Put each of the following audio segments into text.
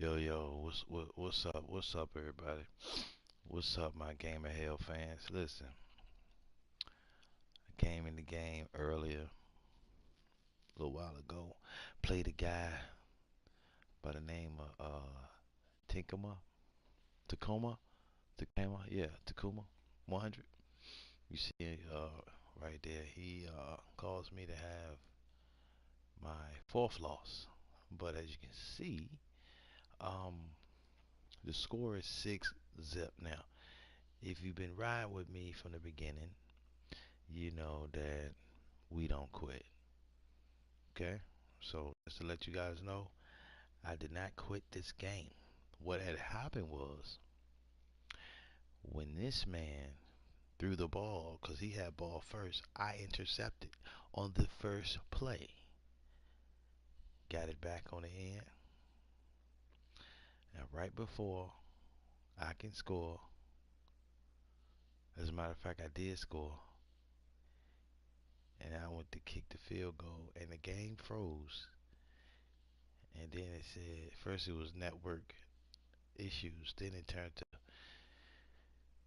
Yo, what's up, everybody? What's up, my Game of Hell fans? Listen, I came in the game earlier, a little while ago. Played a guy by the name of Tinkama, Tacoma, Tacoma, yeah, Tacoma, 100. You see, right there, he caused me to have my fourth loss. But as you can see, um, the score is 6-0 now. If you've been riding with me from the beginning, you know that we don't quit. Okay? So, just to let you guys know, I did not quit this game. What had happened was when this man threw the ball, because he had ball first, I intercepted on the first play. Got it back on the end. And right before I can score, as a matter of fact, I did score. And I went to kick the field goal, and the game froze. And then it said, first it was network issues, then it turned to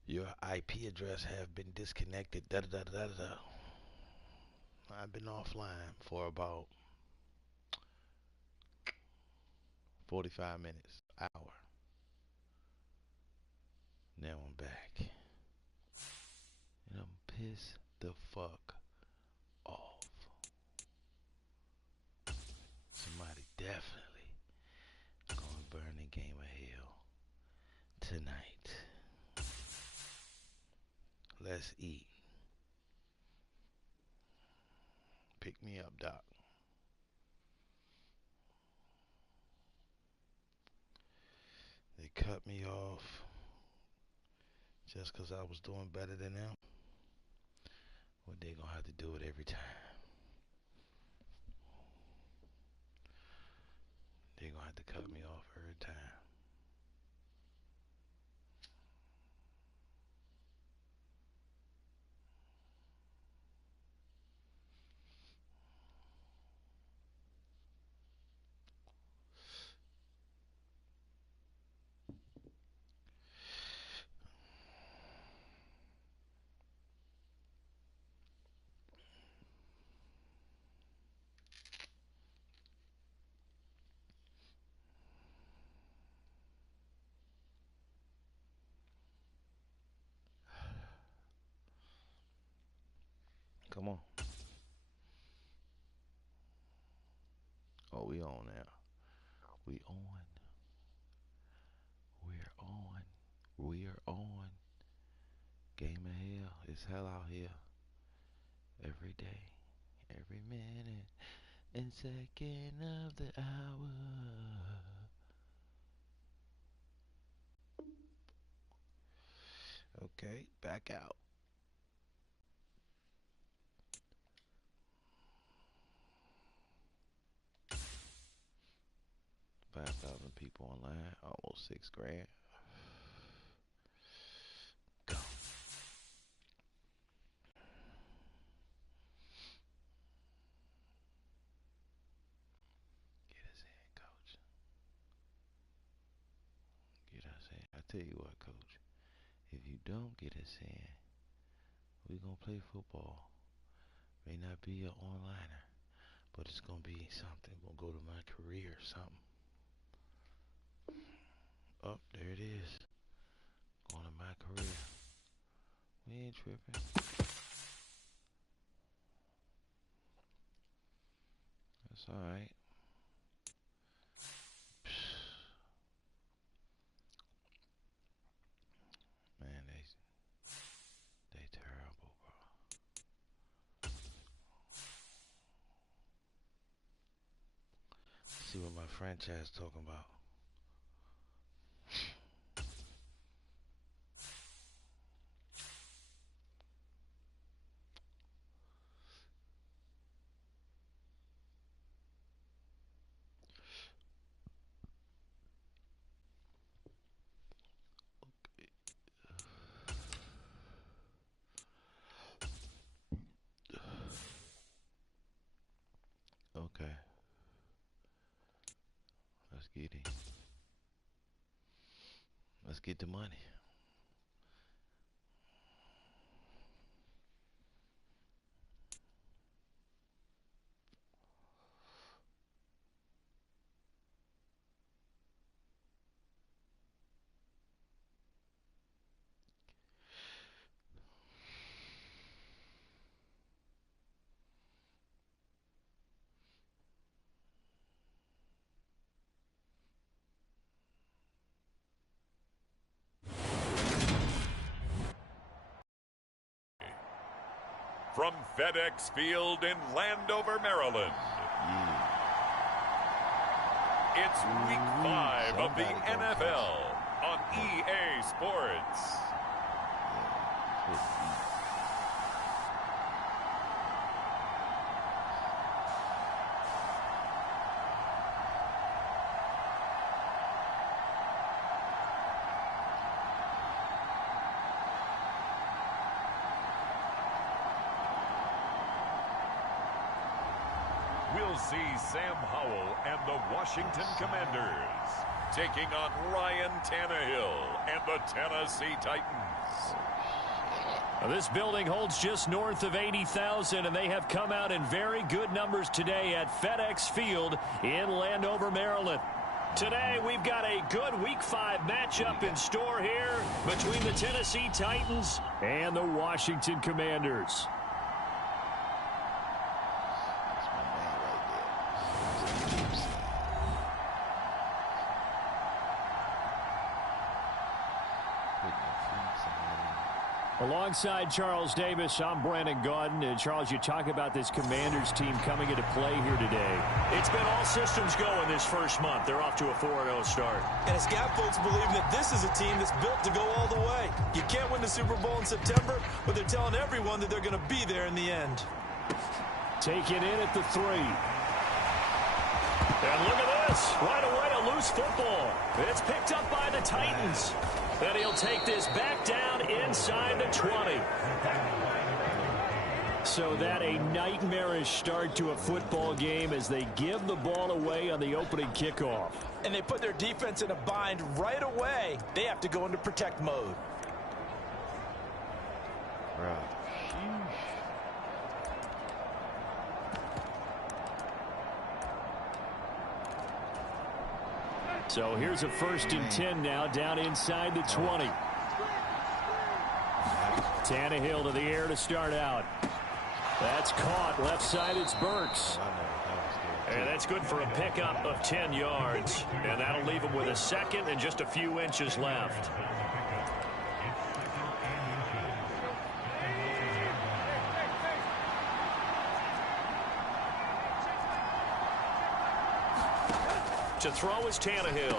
your IP address have been disconnected. Da da da da da. I've been offline for about 45 minutes, hour. Now I'm back, and I'm pissed the fuck off. Somebody definitely gonna burn the game of hell tonight. Let's eat. Pick me up, Doc. They cut me off just 'cause I was doing better than them. Well, they gonna have to do it every time. They gonna have to cut me off every time. Come on. Oh, we on now. We on. We're on. We're on. Game of hell. It's hell out here. Every day. Every minute. And second of the hour. Okay, back out. 5,000 people online. Almost 6 grand. Go. Get us in, coach. Get us in. I tell you what, coach. If you don't get us in, we're going to play football. May not be an onliner, but it's going to be something. Going to go to my career or something. Oh, there it is. Going to my career. We ain't tripping. That's alright. Man, they terrible, bro. See what my franchise talking about. Okay, let's get it. Let's get the money. From FedEx Field in Landover, Maryland. It's Week 5 of the NFL on EA Sports. We'll see Sam Howell and the Washington Commanders taking on Ryan Tannehill and the Tennessee Titans. This building holds just north of 80,000, and they have come out in very good numbers today at FedEx Field in Landover, Maryland. Today, we've got a good Week 5 matchup in store here between the Tennessee Titans and the Washington Commanders. Alongside Charles Davis, I'm Brandon Gaudin. And Charles, you talk about this Commanders team coming into play here today. It's been all systems go in this first month. They're off to a 4-0 start. And it's got folks believing that this is a team that's built to go all the way. You can't win the Super Bowl in September, but they're telling everyone that they're going to be there in the end. Taken in at the 3. And look at this. Right away, a loose football. It's picked up by the Titans. And he'll take this back down inside the 20. So that a nightmarish start to a football game as they give the ball away on the opening kickoff. And they put their defense in a bind right away. They have to go into protect mode. Right. So here's a 1st and 10 now down inside the 20. Tannehill to the air to start out. That's caught. Left side, it's Burks. And that's good for a pickup of 10 yards. And that'll leave him with a 2nd and just a few inches left. To throw is Tannehill.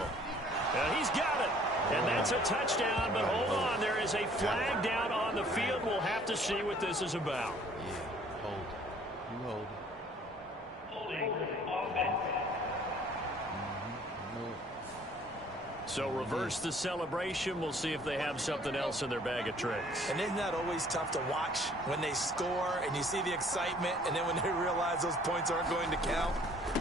And he's got it. And that's a touchdown, but hold on. There is a flag down on the field. We'll have to see what this is about. Yeah, hold it. You hold it. So reverse the celebration. We'll see if they have something else in their bag of tricks. And isn't that always tough to watch when they score and you see the excitement, and then when they realize those points aren't going to count?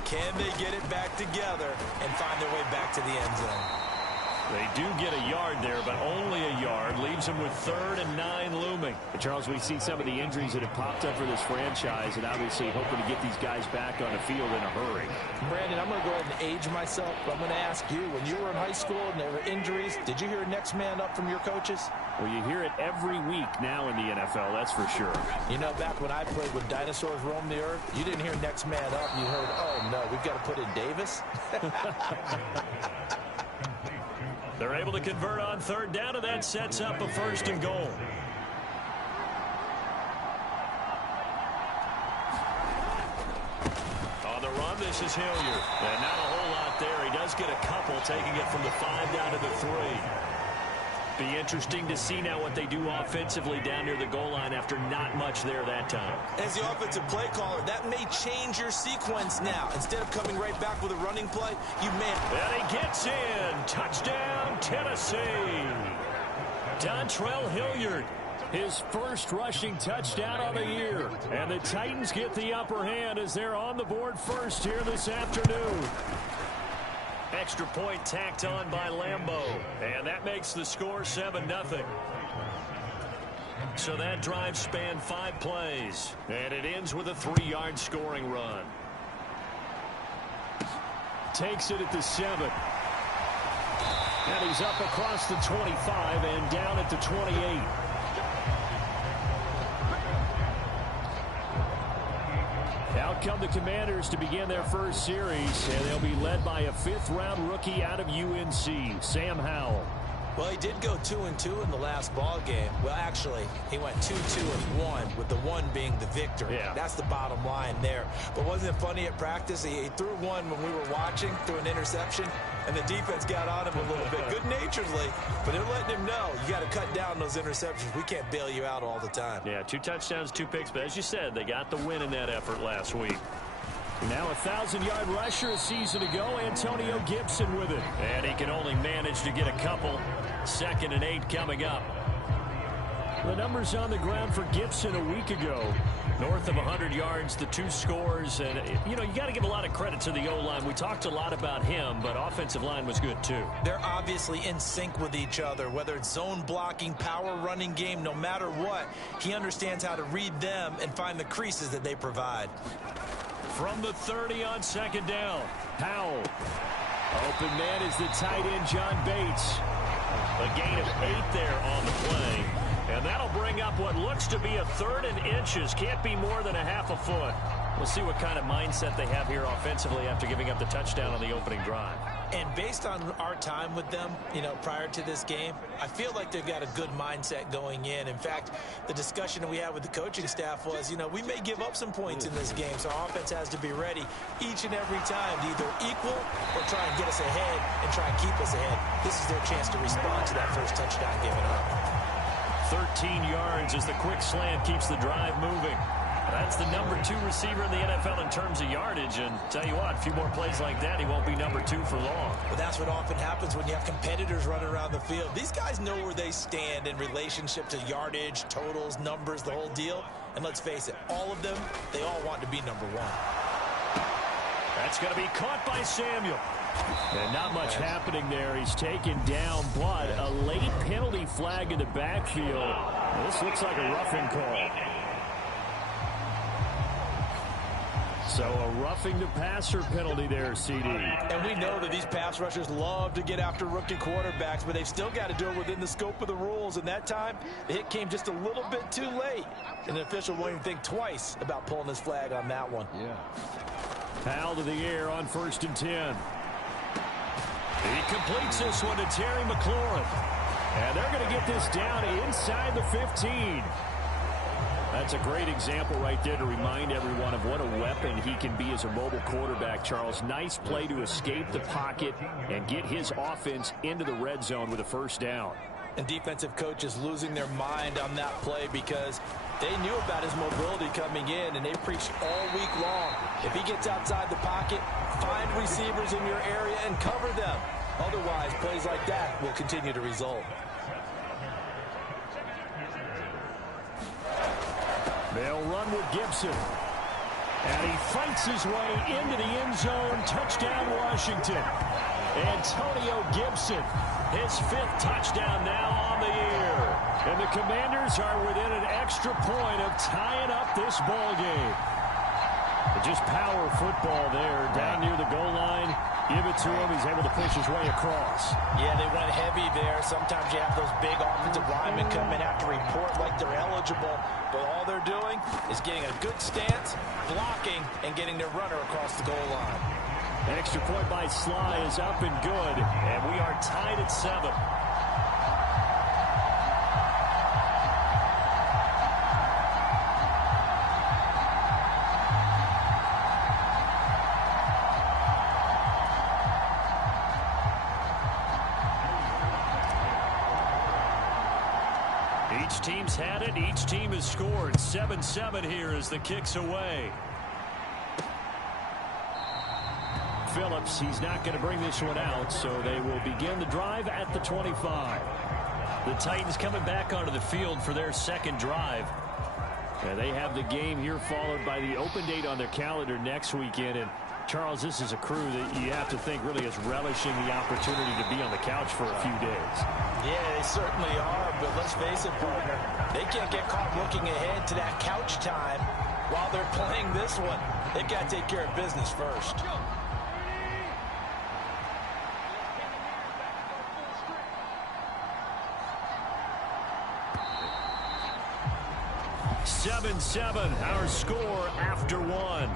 Can they get it back together and find their way back to the end zone? They do get a yard there, but only a yard. Leaves them with 3rd and 9 looming. But Charles, we see some of the injuries that have popped up for this franchise, and obviously hoping to get these guys back on the field in a hurry. Brandon, I'm going to go ahead and age myself, but I'm going to ask you, when you were in high school and there were injuries, did you hear next man up from your coaches? Well, you hear it every week now in the NFL, that's for sure. You know, back when I played when dinosaurs roamed the earth, you didn't hear next man up. You heard, oh, no, we've got to put in Davis. They're able to convert on 3rd down, and that sets up a 1st and goal. On the run, this is Hilliard. And not a whole lot there. He does get a couple, taking it from the 5 down to the 3. Be interesting to see now what they do offensively down near the goal line after not much there that time. As the offensive play caller, that may change your sequence now. Instead of coming right back with a running play, you may... And he gets in. Touchdown, Tennessee. Dontrell Hilliard, his first rushing touchdown of the year. And the Titans get the upper hand as they're on the board first here this afternoon. Extra point tacked on by Lambeau. And that makes the score 7-0. So that drive spanned 5 plays. And it ends with a 3-yard scoring run. Takes it at the 7. And he's up across the 25 and down at the 28. Out come the Commanders to begin their first series, and they'll be led by a 5th-round rookie out of UNC, Sam Howell. Well, he did go 2-2 in the last ball game. Well, actually, he went 2-2-1, with the 1 being the victory. Yeah. That's the bottom line there. But wasn't it funny at practice? He threw one when we were watching, threw an interception, and the defense got on him a little bit, good-naturedly. But they're letting him know, you got to cut down those interceptions. We can't bail you out all the time. Yeah, 2 touchdowns, 2 picks. But as you said, they got the win in that effort last week. Now a 1,000-yard rusher a season ago, Antonio Gibson with it. And he can only manage to get a couple. 2nd and 8 coming up. The numbers on the ground for Gibson a week ago. North of 100 yards, the 2 scores. And, you know, you got to give a lot of credit to the O-line. We talked a lot about him, but offensive line was good, too. They're obviously in sync with each other, whether it's zone blocking, power running game, no matter what. He understands how to read them and find the creases that they provide. From the 30 on 2nd down, Howell. Open man is the tight end, John Bates. A gain of 8 there on the play. And that'll bring up what looks to be a 3rd and inches. Can't be more than a half a foot. We'll see what kind of mindset they have here offensively after giving up the touchdown on the opening drive. And based on our time with them, you know, prior to this game, I feel like they've got a good mindset going in. In fact, the discussion that we had with the coaching staff was, you know, we may give up some points in this game, so our offense has to be ready each and every time to either equal or try and get us ahead and try and keep us ahead. This is their chance to respond to that first touchdown given up. 13 yards as the quick slant keeps the drive moving. That's the number 2 receiver in the NFL in terms of yardage. And tell you what, a few more plays like that, he won't be number 2 for long. But that's what often happens when you have competitors running around the field. These guys know where they stand in relationship to yardage, totals, numbers, the whole deal. And let's face it, all of them, they all want to be number 1. That's going to be caught by Samuel. And not much happening there. He's taken down, but a late penalty flag in the backfield. This looks like a roughing call. So a roughing the passer penalty there, CD. And we know that these pass rushers love to get after rookie quarterbacks, but they've still got to do it within the scope of the rules. And that time, the hit came just a little bit too late. And the official won't even think twice about pulling his flag on that one. Yeah. Foul to the air on 1st and 10. He completes this one to Terry McLaurin. And they're going to get this down inside the 15. That's a great example right there to remind everyone of what a weapon he can be as a mobile quarterback, Charles. Nice play to escape the pocket and get his offense into the red zone with a 1st down. And defensive coaches losing their mind on that play because they knew about his mobility coming in, and they preached all week long. If he gets outside the pocket, find receivers in your area and cover them. Otherwise, plays like that will continue to result. They'll run with Gibson. And he fights his way into the end zone. Touchdown, Washington. Antonio Gibson, his 5th touchdown now on the year. And the Commanders are within an extra point of tying up this ball game. Just power football there down near the goal line. Give it to him. He's able to push his way across. Yeah, they went heavy there. Sometimes you have those big offensive linemen come in, have to report like they're eligible. But all they're doing is getting a good stance, blocking, and getting their runner across the goal line. Extra point by Sly is up and good. And we are tied at 7. Each team's had it. Each team has scored. 7-7 here as the kick's away. Phillips, he's not going to bring this one out, so they will begin the drive at the 25. The Titans coming back onto the field for their 2nd drive. And they have the game here followed by the open date on their calendar next weekend. And Charles, this is a crew that you have to think really is relishing the opportunity to be on the couch for a few days. Yeah, they certainly are, but let's face it, partner. They can't get caught looking ahead to that couch time while they're playing this one. They've got to take care of business first. Seven, our score after one.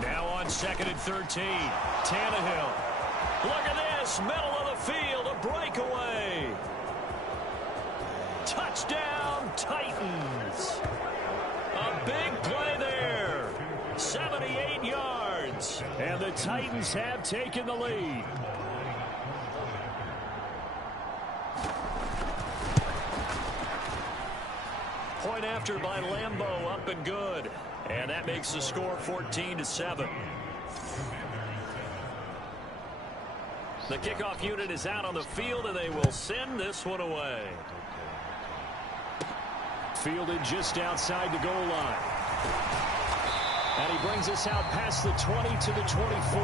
Now on 2nd and 13. Tannehill. Look at this. Middle of the field. A breakaway. Touchdown, Titans. A big play there. 78 yards. And the Titans have taken the lead. Point after by Lambeau, up and good. And that makes the score 14-7. The kickoff unit is out on the field, and they will send this one away. Fielded just outside the goal line. And he brings us out past the 20 to the 24.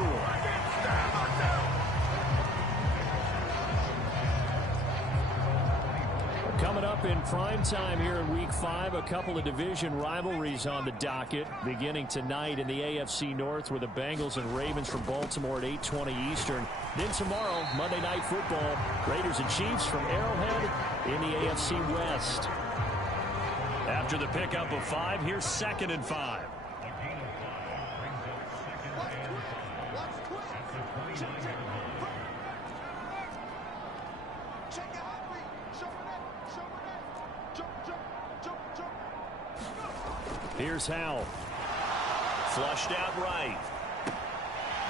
Coming up in prime time here in Week 5, a couple of division rivalries on the docket beginning tonight in the AFC North with the Bengals and Ravens from Baltimore at 8:20 Eastern. Then tomorrow, Monday Night Football, Raiders and Chiefs from Arrowhead in the AFC West. After the pickup of 5, here's 2nd and 5. Here's Howell. Flushed out right.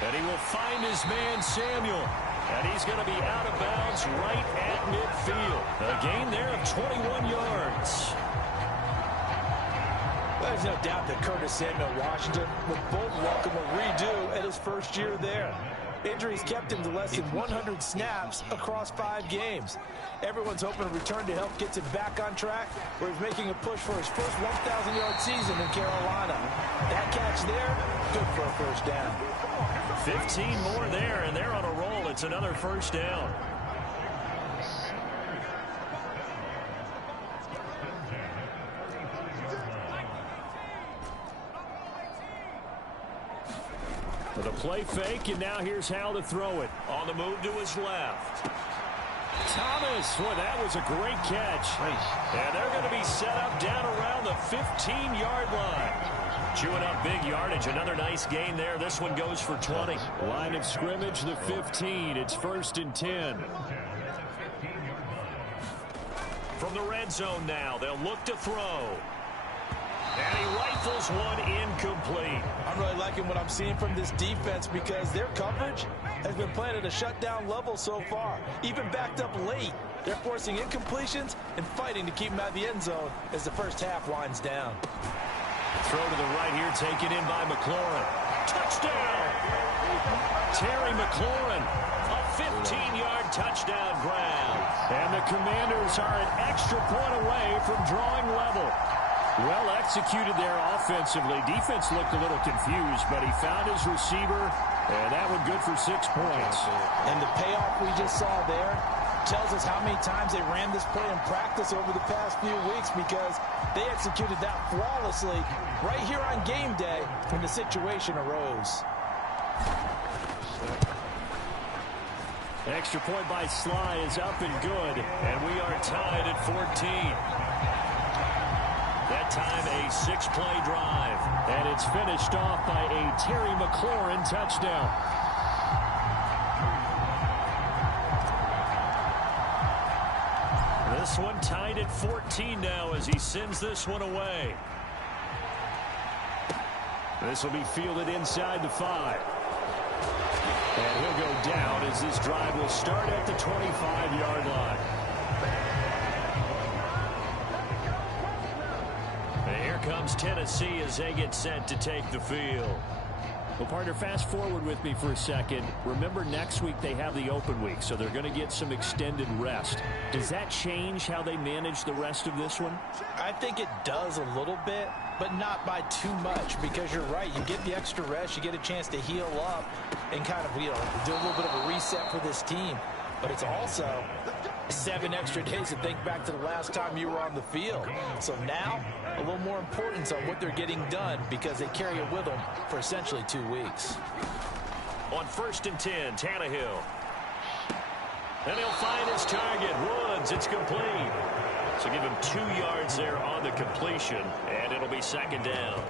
And he will find his man Samuel. And he's going to be out of bounds right at midfield. A gain there of 21 yards. There's no doubt that Curtis Samuel Washington would both welcome a redo at his first year there. Injuries kept him to less than 100 snaps across 5 games. Everyone's hoping to return to help get him back on track, where he's making a push for his first 1,000-yard season in Carolina. That catch there, good for a first down. 15 more there, and they're on a roll. It's another first down. With a play fake, and now here's Howell to throw it. On the move to his left. Thomas, boy, that was a great catch. And they're going to be set up down around the 15-yard line. Chewing up big yardage. Another nice gain there. This one goes for 20. Line of scrimmage, the 15. It's 1st and 10. From the red zone now, they'll look to throw. And he rifles one incomplete. I'm really liking what I'm seeing from this defense because their coverage has been playing at a shutdown level so far. Even backed up late, they're forcing incompletions and fighting to keep them out of the end zone as the first half winds down. Throw to the right here, taken in by McLaurin. Touchdown! Terry McLaurin, a 15-yard touchdown grab. And the Commanders are an extra point away from drawing level. Well executed there offensively. Defense looked a little confused, but he found his receiver, and that one good for 6 points. And the payoff we just saw there tells us how many times they ran this play in practice over the past few weeks, because they executed that flawlessly right here on game day when the situation arose. Extra point by Sly is up and good, and we are tied at 14. That time a 6-play drive, and it's finished off by a Terry McLaurin touchdown. This one tied at 14 now as he sends this one away. This will be fielded inside the 5. And he'll go down as this drive will start at the 25-yard line. Here comes Tennessee as they get set to take the field. Well, partner, fast forward with me for a second. Remember, next week they have the open week, so they're going to get some extended rest. Does that change how they manage the rest of this one? I think it does a little bit, but not by too much, because you're right. You get the extra rest, you get a chance to heal up and kind of, do a little bit of a reset for this team. But it's also 7 extra days to think back to the last time you were on the field. So now, a little more importance on what they're getting done because they carry it with them for essentially 2 weeks. On 1st and 10, Tannehill. And he'll find his target. Woods, it's complete. So give him 2 yards there on the completion, and it'll be 2nd down.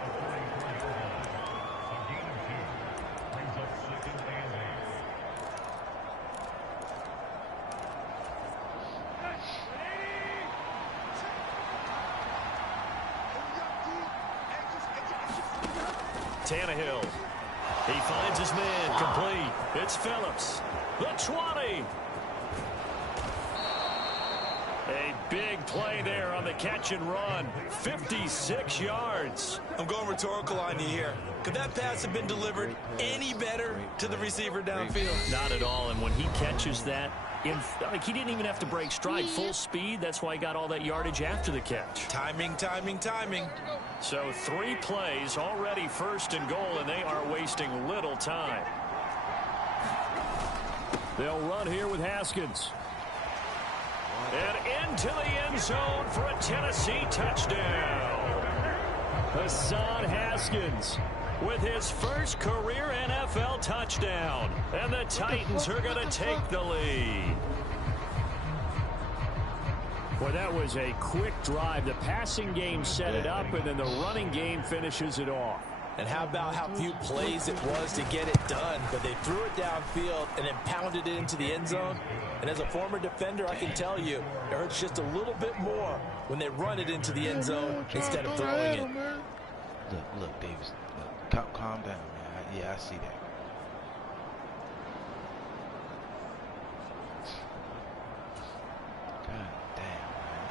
Tannehill. He finds his man complete. It's Phillips. The 20. A big play there on the catch and run. 56 yards. I'm going rhetorical on you here. Could that pass have been delivered any better to the receiver downfield? Not at all. And when he catches that, he didn't even have to break stride. Full speed. That's why he got all that yardage after the catch. Timing, timing, timing. So 3 plays, already 1st and goal, and they are wasting little time. They'll run here with Haskins. And into the end zone for a Tennessee touchdown. Hassan Haskins with his first career NFL touchdown. And the Titans are going to take the lead. Well, that was a quick drive. The passing game set it up, and then the running game finishes it off. And how about how few plays it was to get it done, but they threw it downfield and then pounded it into the end zone. And as a former defender, I can tell you, it hurts just a little bit more when they run it into the end zone instead of throwing it. Look, Davis, calm down, man. Yeah, I see that. God damn, man.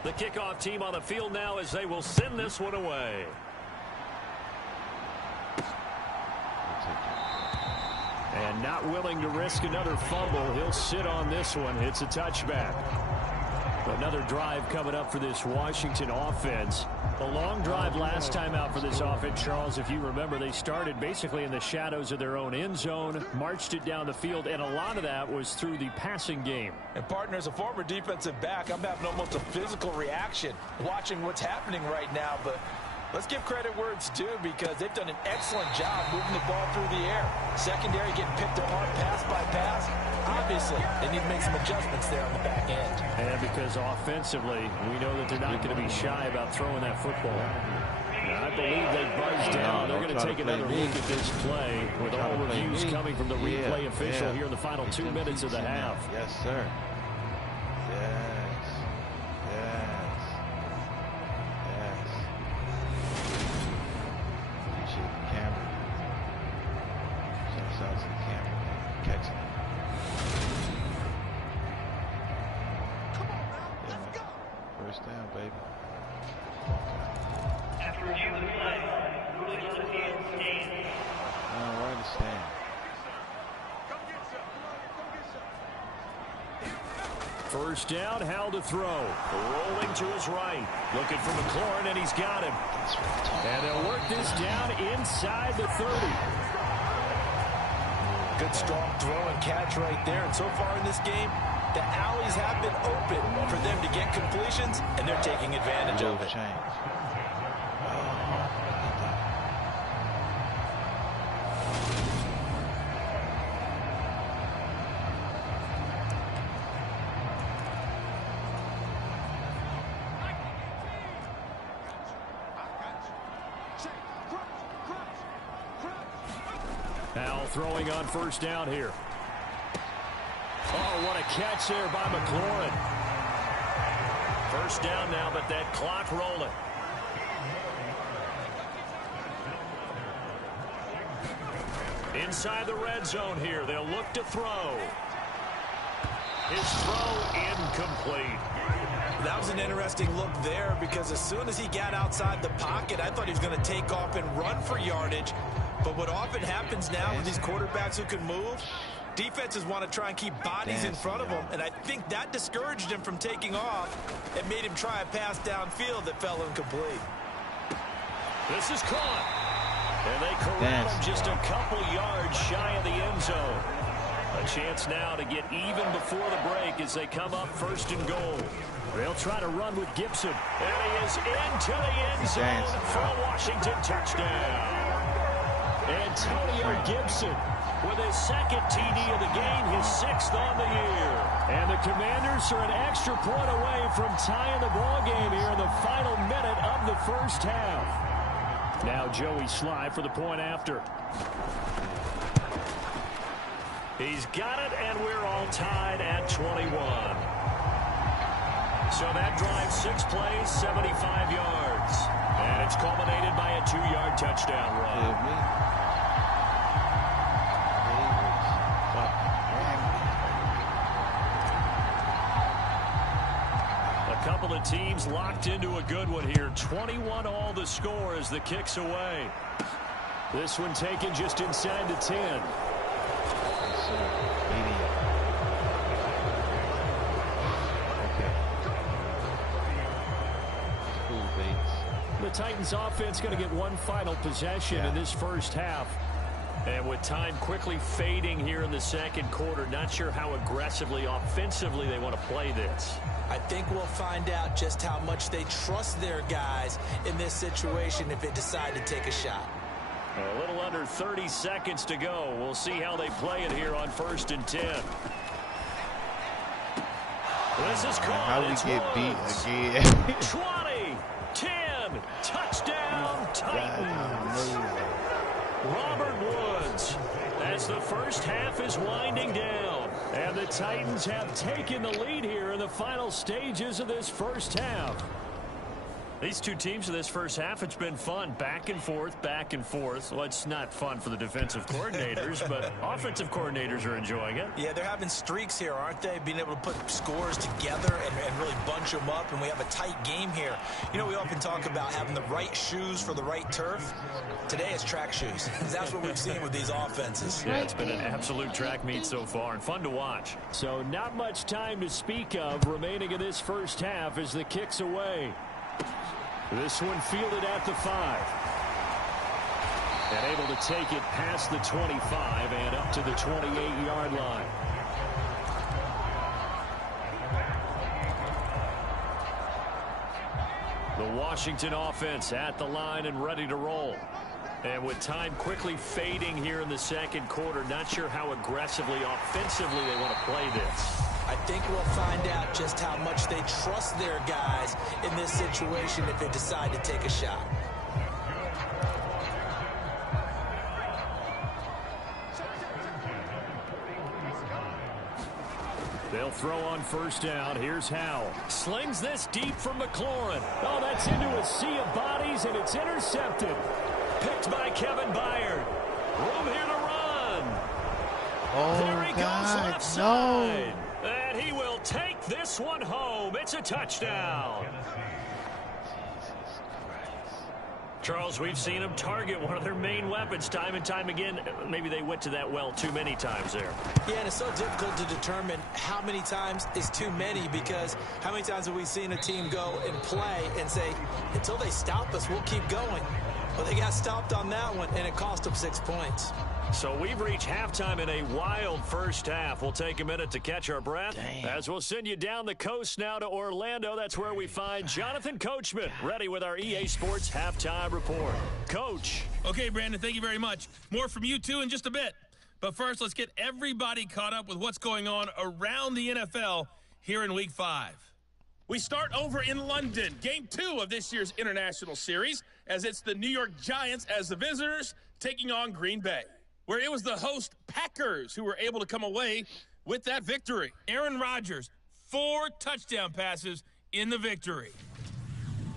The kickoff team on the field now as they will send this one away. And not willing to risk another fumble. He'll sit on this one. It's a touchback. Another drive coming up for this Washington offense. A long drive last time out for this offense, Charles. If you remember, they started basically in the shadows of their own end zone, marched it down the field, and a lot of that was through the passing game. And partner, as a former defensive back, I'm having almost a physical reaction watching what's happening right now. But let's give credit where it's due because they've done an excellent job moving the ball through the air. Secondary getting picked apart pass by pass. Obviously, they need to make some adjustments there on the back end. And because offensively, we know that they're not going to be shy about throwing that football. I believe they buzzed down. They're going to take another look at this play with all reviews coming from the replay official here in the final 2 minutes of the half. Yes, sir. Yes. Yes. Yes. Appreciate the camera. Shouts out to the camera. Catching it. Come on now, let's go. First down, baby. After review of the play, ruling on the field stands. All right, stand. First down, Howell to throw. Rolling to his right. Looking for McLaurin, and he's got him. And they'll work this down inside the 30. Good strong throw and catch right there. And so far in this game, the alleys have been open for them to get completions, and they're taking advantage of it. Howell throwing on first down here. Oh, what a catch there by McLaurin. First down now, but that clock rolling. Inside the red zone here, they'll look to throw. His throw incomplete. That was an interesting look there because as soon as he got outside the pocket, I thought he was going to take off and run for yardage. But what often happens now with these quarterbacks who can move, defenses want to try and keep bodies in front of them, and I think that discouraged him from taking off and made him try a pass downfield that fell incomplete. This is caught, and they corral him just a couple yards shy of the end zone. A chance now to get even before the break as they come up 1st and goal. They'll try to run with Gibson, and he is into the end zone for a Washington touchdown. Antonio Gibson with his 2nd TD of the game, his 6th on the year. And the Commanders are an extra point away from tying the ball game here in the final minute of the first half. Now Joey Sly for the point after. He's got it, and we're all tied at 21. So that drive 6 plays, 75 yards. And it's culminated by a 2-yard touchdown run. A couple of teams locked into a good one here. 21 all the score as the kick's away. This one taken just inside the 10. The Titans offense going to get one final possession in this first half. And with time quickly fading here in the second quarter, not sure how aggressively, offensively they want to play this. I think we'll find out just how much they trust their guys in this situation if they decide to take a shot. A little under 30 seconds to go. We'll see how they play it here on 1st and 10. This is caught. How we get beat again? 20, 10, touchdown Titans. Robert Woods as the first half is winding down. And the Titans have taken the lead here in the final stages of this first half. These two teams in this first half, it's been fun. Back and forth, back and forth. Well, it's not fun for the defensive coordinators, but offensive coordinators are enjoying it. Yeah, they're having streaks here, aren't they? Being able to put scores together and really bunch them up, and we have a tight game here. You know, we often talk about having the right shoes for the right turf. Today it's track shoes. That's what we've seen with these offenses. Yeah, it's been an absolute track meet so far and fun to watch. So not much time to speak of remaining in this first half as the kick's away. This one fielded at the 5. And able to take it past the 25 and up to the 28-yard line. The Washington offense at the line and ready to roll. And with time quickly fading here in the second quarter, not sure how aggressively, offensively they want to play this. I think we'll find out just how much they trust their guys in this situation if they decide to take a shot. They'll throw on 1st down. Here's Howell. Slings this deep from McLaurin. Oh, that's into a sea of bodies, and it's intercepted. Picked by Kevin Byard. Room here to run. Oh, there he God, goes left side. And he will take this one home. It's a touchdown. Charles, we've seen them target one of their main weapons time and time again. Maybe they went to that well too many times there. Yeah, and it's so difficult to determine how many times is too many, because how many times have we seen a team go and play and say, until they stop us, we'll keep going. Well, they got stopped on that one, and it cost them 6 points. So we've reached halftime in a wild first half. We'll take a minute to catch our breath. As we'll send you down the coast now to Orlando. That's where we find Jonathan Coachman, ready with our EA Sports Halftime Report. Coach. Okay, Brandon, thank you very much. More from you two in just a bit. But first, let's get everybody caught up with what's going on around the NFL here in Week 5. We start over in London, Game 2 of this year's International Series, as it's the New York Giants as the visitors taking on Green Bay, where it was the host Packers who were able to come away with that victory. Aaron Rodgers, 4 touchdown passes in the victory.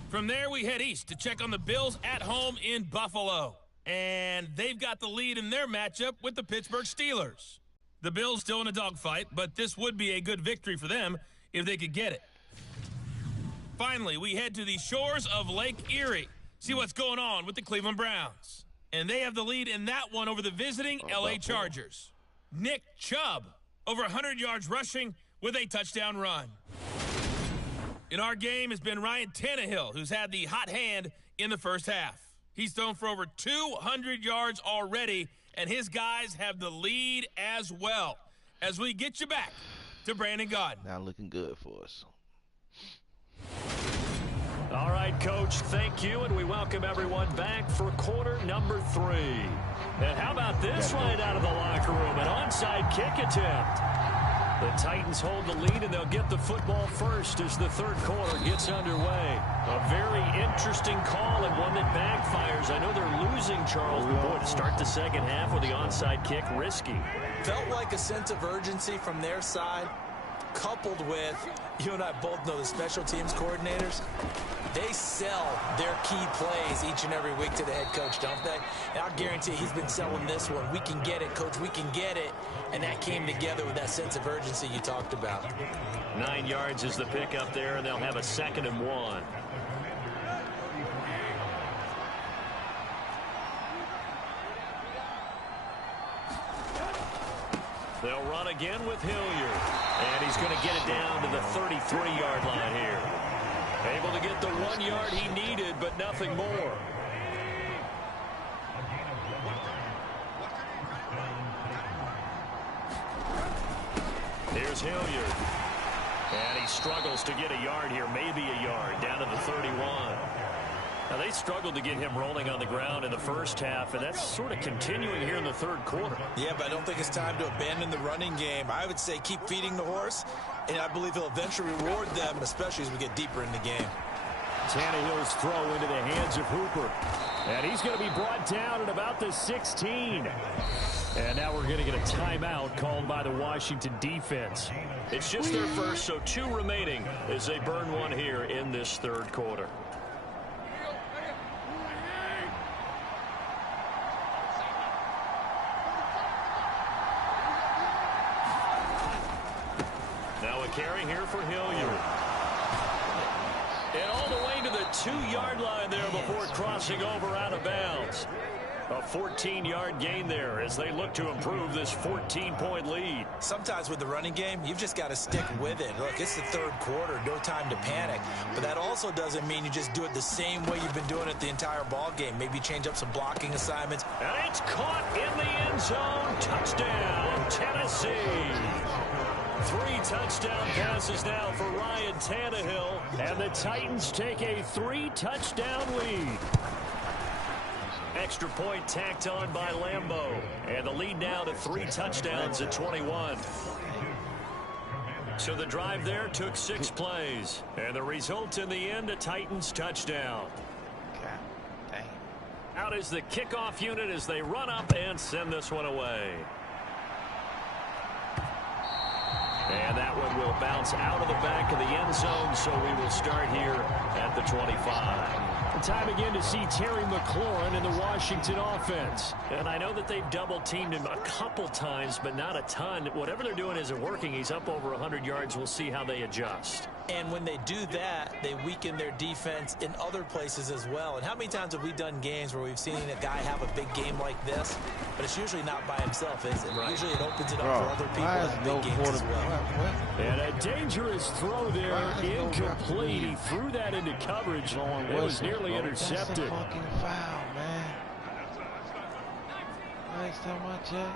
From there, we head east to check on the Bills at home in Buffalo. And they've got the lead in their matchup with the Pittsburgh Steelers. The Bills still in a dogfight, but this would be a good victory for them if they could get it. Finally, we head to the shores of Lake Erie. See what's going on with the Cleveland Browns. and they have the lead in that one over the visiting LA Chargers. Nick Chubb, over 100 yards rushing with a touchdown run. In our game has been Ryan Tannehill, who's had the hot hand in the first half. He's thrown for over 200 yards already, and his guys have the lead as well. As we get you back to Brandon Gaudin. Not looking good for us. All right, Coach, thank you, and we welcome everyone back for quarter number 3. And how about this right out of the locker room? An onside kick attempt. The Titans hold the lead, and they'll get the football first as the third quarter gets underway. A very interesting call and one that backfires. I know they're losing, Charles, but boy, to start the second half with the onside kick, risky. Felt like a sense of urgency from their side, coupled with, you and I both know the special teams coordinators, they sell their key plays each and every week to the head coach, don't they? And I'll guarantee he's been selling this one. We can get it, Coach, we can get it. And that came together with that sense of urgency you talked about. 9 yards is the pickup there, and they'll have a 2nd and 1. They'll run again with Hilliard. And he's going to get it down to the 33-yard line here. Able to get the 1 yard he needed, but nothing more. Here's Hilliard. And he struggles to get a yard here, maybe a yard, down to the 31. Now, they struggled to get him rolling on the ground in the first half, and that's sort of continuing here in the third quarter. Yeah, but I don't think it's time to abandon the running game. I would say keep feeding the horse, and I believe he'll eventually reward them, especially as we get deeper in the game. Tannehill's throw into the hands of Hooper. And he's going to be brought down at about the 16. And now we're going to get a timeout called by the Washington defense. It's just their first, so 2 remaining as they burn one here in this third quarter. Now a carry here for Hilliard. And all the way to the 2-yard line there before crossing over out of bounds. A 14-yard gain there as they look to improve this 14-point lead. Sometimes with the running game, you've just got to stick with it. Look, it's the third quarter, no time to panic. But that also doesn't mean you just do it the same way you've been doing it the entire ball game. Maybe change up some blocking assignments. And it's caught in the end zone. Touchdown, Tennessee. 3 touchdown passes now for Ryan Tannehill. And the Titans take a 3-touchdown lead. Extra point tacked on by Lambeau. And the lead now to 3 touchdowns at 21. So the drive there took 6 plays. And the result in the end, a Titans touchdown. Out is the kickoff unit as they run up and send this one away. And that one will bounce out of the back of the end zone, so we will start here at the 25. Time again to see Terry McLaurin in the Washington offense. And I know that they've double-teamed him a couple times, but not a ton. Whatever they're doing isn't working. He's up over 100 yards. We'll see how they adjust. And when they do that, they weaken their defense in other places as well. And how many times have we done games where we've seen a guy have a big game like this, but it's usually not by himself, is it? Right. Usually it opens it up for other people to have big games as well. And a dangerous throw there, incomplete. He threw that into coverage. It was nearly intercepted. That's a fucking foul, man. Next time I check.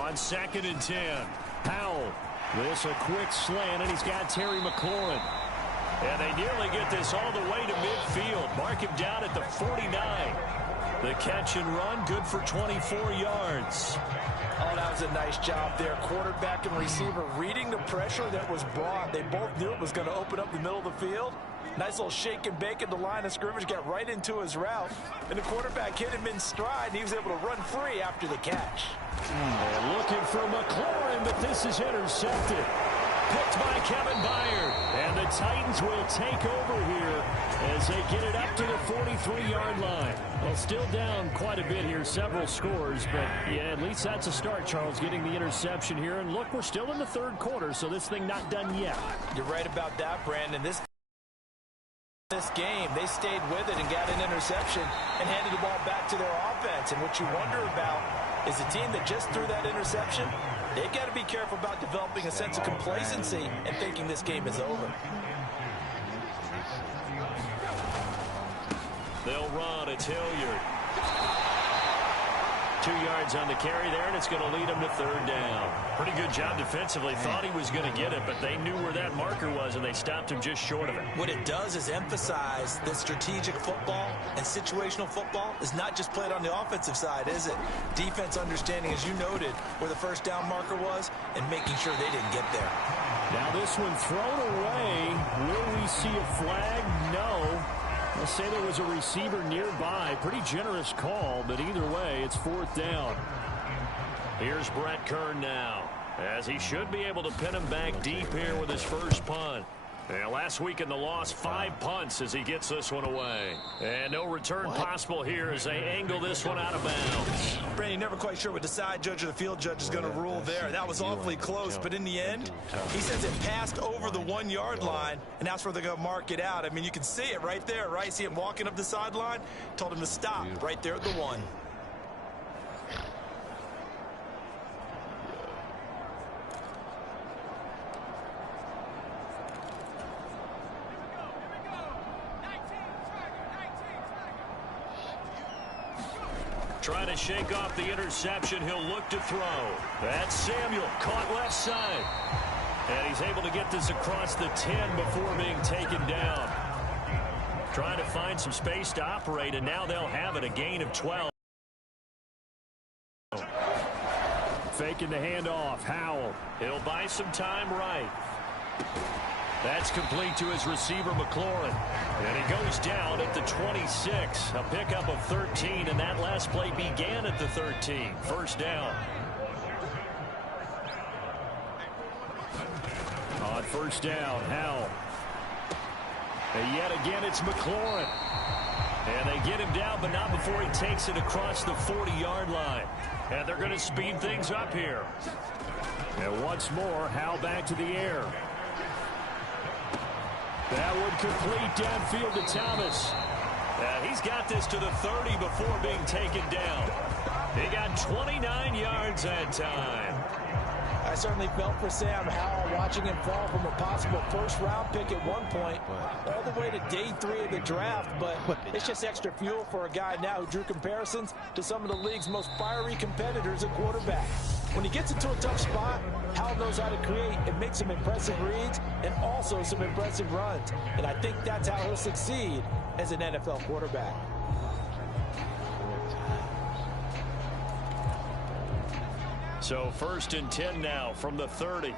On 2nd and 10, Powell. This a quick slant, and he's got Terry McLaurin. And they nearly get this all the way to midfield. Mark him down at the 49. The catch and run, good for 24 yards. Oh, that was a nice job there. Quarterback and receiver reading the pressure that was brought. They both knew it was going to open up the middle of the field. Nice little shake and bake at the line of scrimmage, got right into his route. And the quarterback hit him in stride, and he was able to run free after the catch. And looking for McLaurin, but this is intercepted. Picked by Kevin Byard. And the Titans will take over here as they get it up to the 43-yard line. Well, still down quite a bit here, several scores, but yeah, at least that's a start, Charles, getting the interception here. And look, we're still in the third quarter, so this thing not done yet. You're right about that, Brandon. This This game, they stayed with it and got an interception and handed the ball back to their offense. And what you wonder about is a team that just threw that interception, they've got to be careful about developing a sense of complacency and thinking this game is over. They'll run. It's Hilliard. 2 yards on the carry there, and it's going to lead them to third down. Pretty good job defensively. Thought he was going to get it, but they knew where that marker was, and they stopped him just short of it. What it does is emphasize that strategic football and situational football is not just played on the offensive side, is it? Defense understanding, as you noted, where the first down marker was and making sure they didn't get there. Now this one thrown away. Will we see a flag? No. I'll say there was a receiver nearby. Pretty generous call, but either way, it's fourth down. Here's Brett Kern now, as he should be able to pin him back deep here with his first punt. And last week in the loss, 5 punts as he gets this one away. And no return possible here as they angle this one out of bounds. Brandon, never quite sure what the side judge or the field judge is going to rule there. That was awfully close, but in the end, he says it passed over the 1 yard line, and that's where they're going to mark it out. I mean, you can see it right there, right? See him walking up the sideline? Told him to stop right there at the 1. Trying to shake off the interception. He'll look to throw. That's Samuel, caught left side. And he's able to get this across the 10 before being taken down. Trying to find some space to operate, and now they'll have it, a gain of 12. Faking the handoff. Howell. He'll buy some time right. That's complete to his receiver, McLaurin. And he goes down at the 26. A pickup of 13, and that last play began at the 13. First down. On first down, Howell. And yet again, it's McLaurin. And they get him down, but not before he takes it across the 40-yard line. And they're going to speed things up here. And once more, Howell back to the air. That would complete downfield to Thomas. He's got this to the 30 before being taken down. He got 29 yards that time. I certainly felt for Sam Howell watching him fall from a possible first-round pick at one point all the way to day 3 of the draft, but it's just extra fuel for a guy now who drew comparisons to some of the league's most fiery competitors at quarterback. When he gets into a tough spot, Howell knows how to create and make some impressive reads and also some impressive runs, and I think that's how he'll succeed as an NFL quarterback. So first and 10 now from the 30.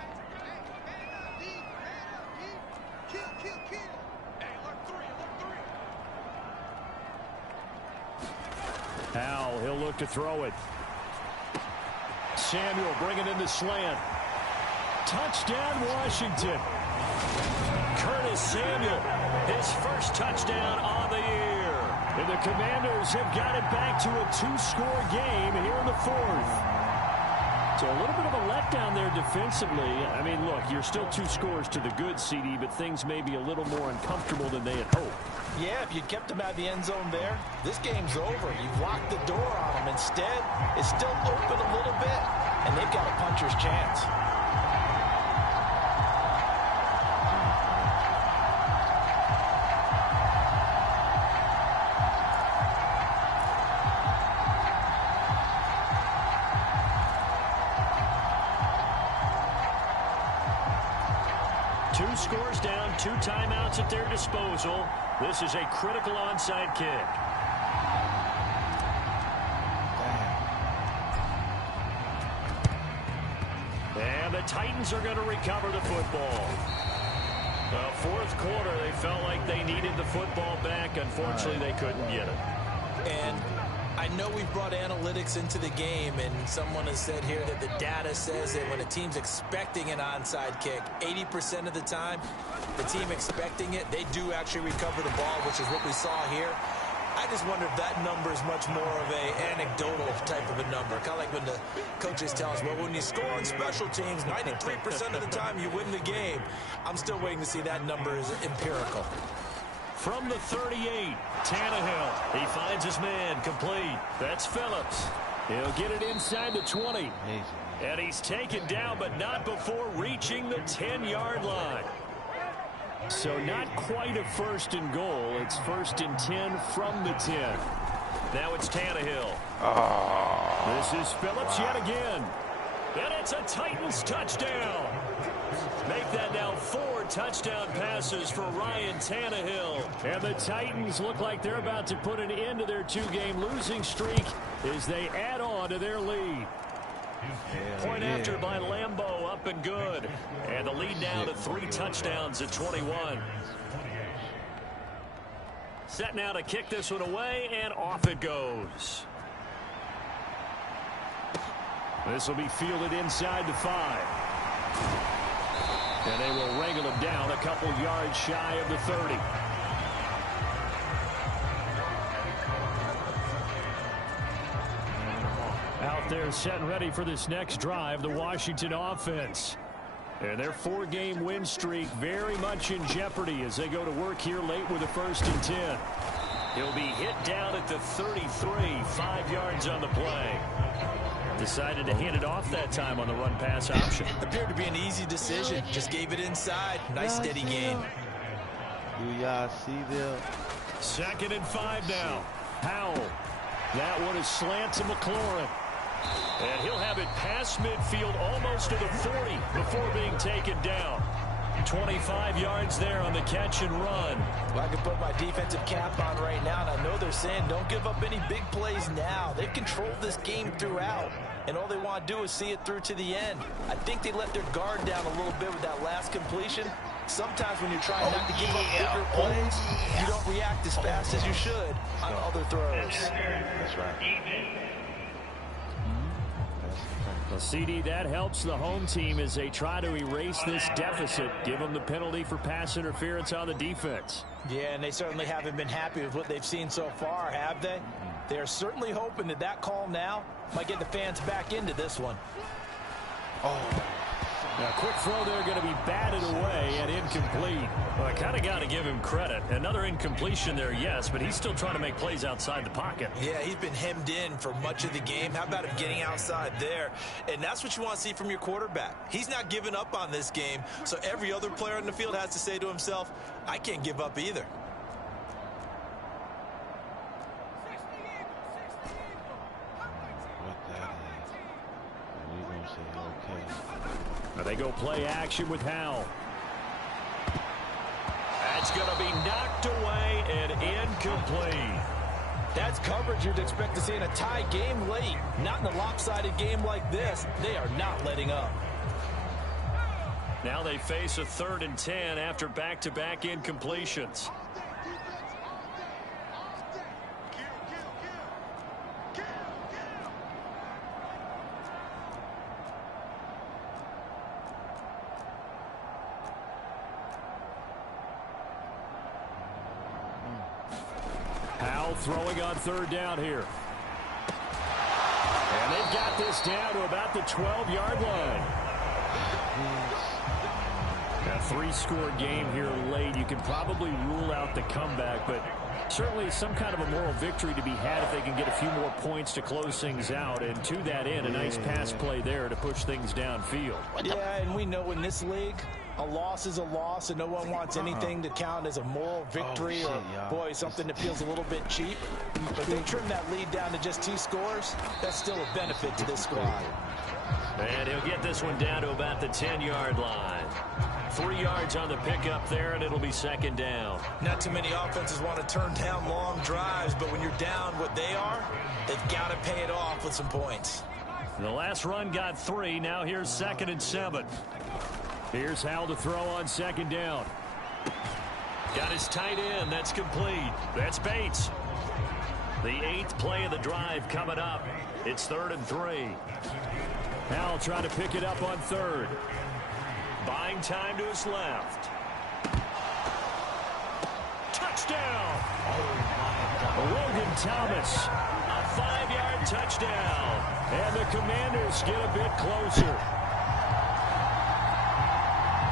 Howell, he'll look to throw it. Samuel bringing in the slant. Touchdown, Washington. Curtis Samuel, his first touchdown on the year. And the Commanders have got it back to a 2-score game here in the 4th. So a little bit of a letdown there defensively. I mean, look, you're still 2 scores to the good, CD, but things may be a little more uncomfortable than they had hoped. Yeah, if you kept him out of the end zone there, this game's over. You've locked the door on him. Instead, it's still open a little bit, and they've got a puncher's chance. Two scores down, 2 timeouts at their disposal. This is a critical onside kick. And the Titans are going to recover the football. The 4th quarter, they felt like they needed the football back. Unfortunately, they couldn't get it. And I know we've brought analytics into the game, and someone has said here that the data says that when a team's expecting an onside kick, 80% of the time, the team expecting it, they do actually recover the ball, which is what we saw here. I just wonder if that number is much more of an anecdotal type of a number. Kind of like when the coaches tell us, well, when you score on special teams, 93% of the time you win the game. I'm still waiting to see that number is empirical. From the 38, Tannehill. He finds his man, complete. That's Phillips. He'll get it inside the 20. And he's taken down, but not before reaching the 10-yard line. So not quite a first and goal. It's first and 10 from the 10. Now it's Tannehill. This is Phillips yet again. And it's a Titans touchdown. Make that now 4 touchdown passes for Ryan Tannehill. And the Titans look like they're about to put an end to their 2-game losing streak as they add on to their lead. Point after by Lambeau, up and good. And the lead now to 3 touchdowns at 21. Set now to kick this one away, and off it goes. This will be fielded inside the 5. And they will wrangle him down a couple yards shy of the 30. Out there set and ready for this next drive, the Washington offense. And their 4-game win streak very much in jeopardy as they go to work here late with a 1st and 10. He'll be hit down at the 33, 5 yards on the play. Decided to hand it off that time on the run-pass option. Appeared to be an easy decision. Just gave it inside. Nice steady gain. Do y'all see them? 2nd and 5 now. Howell. That one is slant to McLaurin. And he'll have it past midfield almost to the 40 before being taken down. 25 yards there on the catch and run. Well, I can put my defensive cap on right now, and I know they're saying don't give up any big plays now. They've controlled this game throughout, and all they want to do is see it through to the end. I think they let their guard down a little bit with that last completion. Sometimes when you're trying not to give up bigger plays, you don't react as fast as you should on other throws. That's right. Well, CD, that helps the home team as they try to erase this deficit. Give them the penalty for pass interference on the defense. Yeah, and they certainly haven't been happy with what they've seen so far, have they? They're certainly hoping that that call now might get the fans back into this one. Now, quick throw there going to be batted away and incomplete. Well, I kind of got to give him credit. Another incompletion there, yes, but he's still trying to make plays outside the pocket. Yeah, he's been hemmed in for much of the game. How about him getting outside there? And that's what you want to see from your quarterback. He's not giving up on this game, so every other player on the field has to say to himself, I can't give up either. They go play action with Howell. That's going to be knocked away and incomplete. That's coverage you'd expect to see in a tie game late. Not in a lopsided game like this. They are not letting up. Now they face a 3rd and 10 after back-to-back incompletions. Throwing on 3rd down here. And they've got this down to about the 12-yard line. A 3-score game here late. You can probably rule out the comeback, but certainly some kind of a moral victory to be had if they can get a few more points to close things out. And to that end, a nice pass play there to push things downfield. Yeah, and we know in this league, a loss is a loss, and no one wants anything to count as a moral victory or, something that feels a little bit cheap. But they trim that lead down to just 2 scores. That's still a benefit to this squad. And he'll get this one down to about the 10-yard line. 3 yards on the pickup there, and it'll be 2nd down. Not too many offenses want to turn down long drives, but when you're down what they are, they've got to pay it off with some points. The last run got 3. Now here's 2nd and 7. Here's Howell to throw on 2nd down. Got his tight end. That's complete. That's Bates. The 8th play of the drive coming up. It's 3rd and 3. Howell trying to pick it up on 3rd. Buying time to his left. Touchdown! Logan Thomas. A 5-yard touchdown. And the Commanders get a bit closer.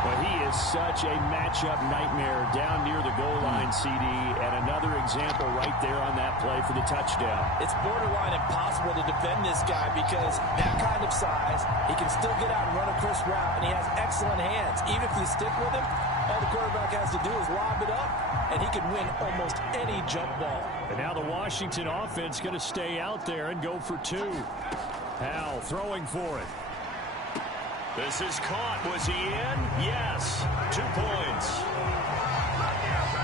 Well, he is such a matchup nightmare down near the goal line, CD, and another example right there on that play for the touchdown. It's borderline impossible to defend this guy because that kind of size, he can still get out and run a crisp route, and he has excellent hands. Even if you stick with him, all the quarterback has to do is lob it up, and he can win almost any jump ball. And now the Washington offense going to stay out there and go for two. Howell throwing for it. This is caught. Was he in? Yes. 2 points.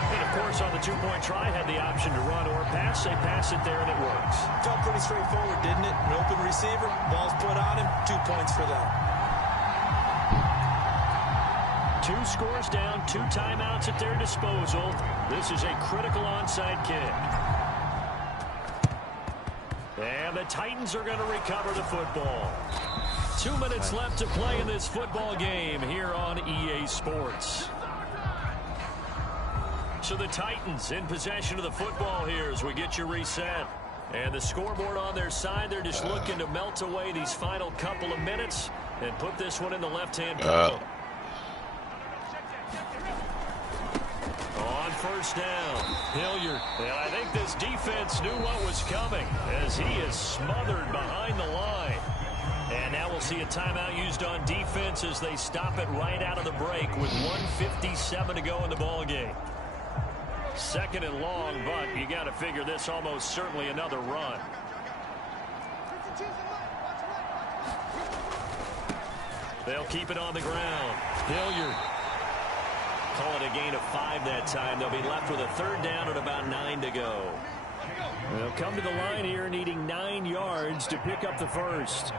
And, of course, on the two-point try, had the option to run or pass. They pass it there, and it works. Felt pretty straightforward, didn't it? An open receiver, ball's put on him, 2 points for them. 2 scores down, 2 timeouts at their disposal. This is a critical onside kick. And the Titans are going to recover the football. 2 minutes left to play in this football game here on EA Sports. So the Titans in possession of the football here as we get you reset. And the scoreboard on their side, they're just looking to melt away these final couple of minutes and put this one in the left-hand column. On first down, Hilliard. And I think this defense knew what was coming as he is smothered behind the line. And now we'll see a timeout used on defense as they stop it right out of the break with 1:57 to go in the ball game. 2nd and long, but you got to figure this almost certainly another run. They'll keep it on the ground. Hilliard. Call it a gain of 5 that time. They'll be left with a 3rd down and about 9 to go. They'll come to the line here needing 9 yards to pick up the first.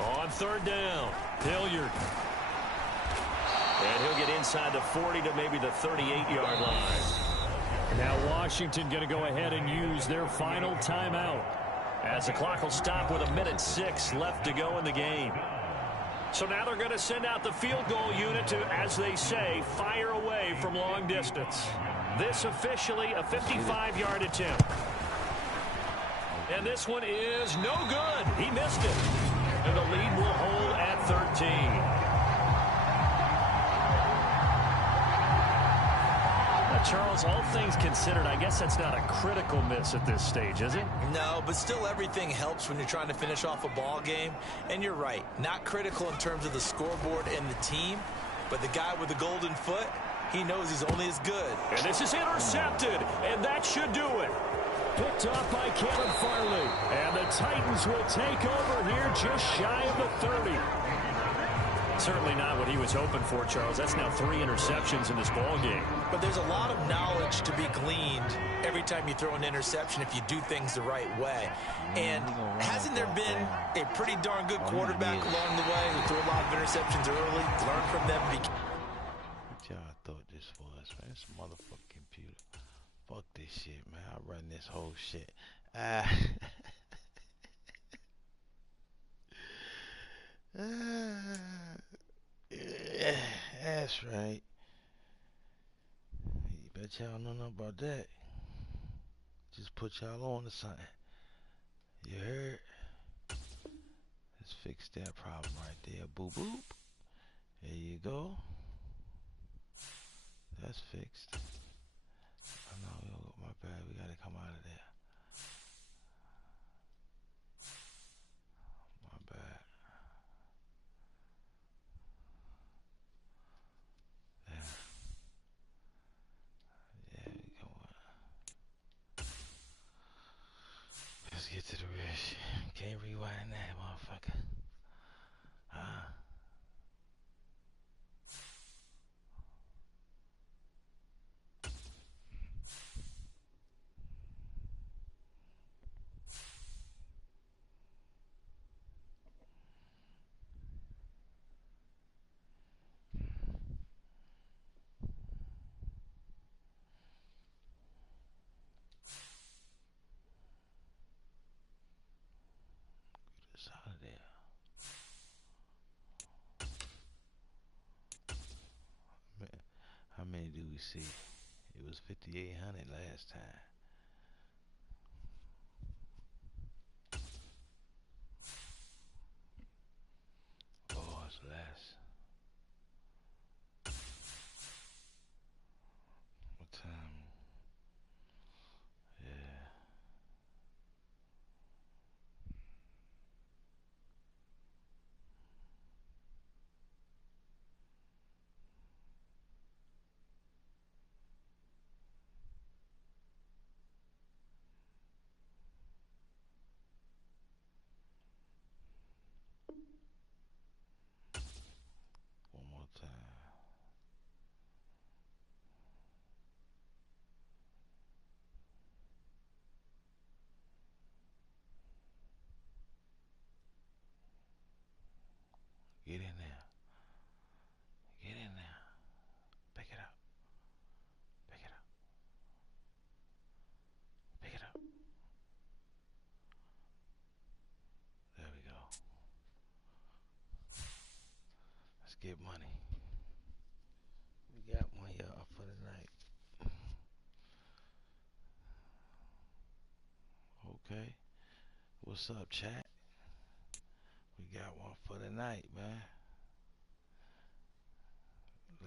On 3rd down, Hilliard. And he'll get inside the 40 to maybe the 38-yard line. Now Washington going to go ahead and use their final timeout as the clock will stop with 1:06 left to go in the game. So now they're going to send out the field goal unit to, as they say, fire away from long distance. This officially a 55-yard attempt. And this one is no good. He missed it. And the lead will hold at 13. Charles, all things considered, I guess that's not a critical miss at this stage, is it? No, but still everything helps when you're trying to finish off a ball game. And you're right, not critical in terms of the scoreboard and the team, but the guy with the golden foot, he knows he's only as good. And this is intercepted, and that should do it. Picked off by Kevin Farley. And the Titans will take over here just shy of the 30. Certainly not what he was hoping for, Charles. That's now 3 interceptions in this ball game. But there's a lot of knowledge to be gleaned every time you throw an interception if you do things the right way. And hasn't there been a pretty darn good quarterback along the way who threw a lot of interceptions early? Learn from them. What y'all thought this was, man? This motherfucking computer. Fuck this shit, man. I run this whole shit. Yeah, that's right. You bet y'all know nothing about that. Just put y'all on to something. You heard? Let's fix that problem right there. Boop boop. There you go. That's fixed. Oh no, my bad. We gotta come out of there. My bad. Let's get to the real shit. Can't rewind that, motherfucker. Get us out of there. How many do we see? It was 5,800 last time. Oh, it's less. What time? Yeah. One more time. Get in there. Get in there. Pick it up. Pick it up. Pick it up. There we go. Let's get money. We got one y'all for the night. Okay. What's up, chat? We got one for the night, man.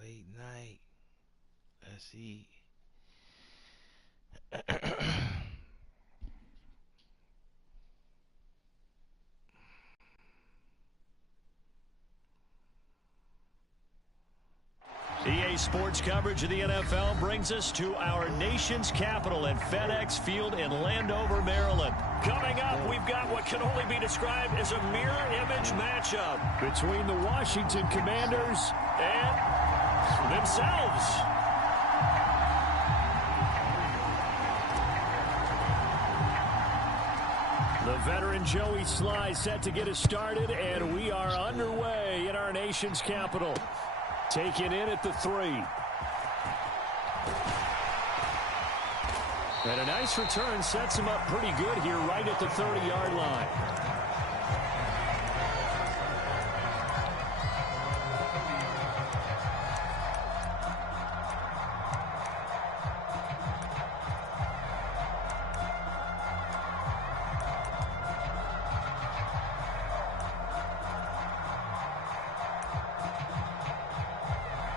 Late night. Let's eat. EA Sports coverage of the NFL brings us to our nation's capital at FedEx Field in Landover, Maryland. Coming up, we've got what can only be described as a mirror image matchup between the Washington Commanders and themselves. The veteran Joey Sly set to get us started, and we are underway in our nation's capital. Taken in at the 3. And a nice return sets him up pretty good here right at the 30-yard line.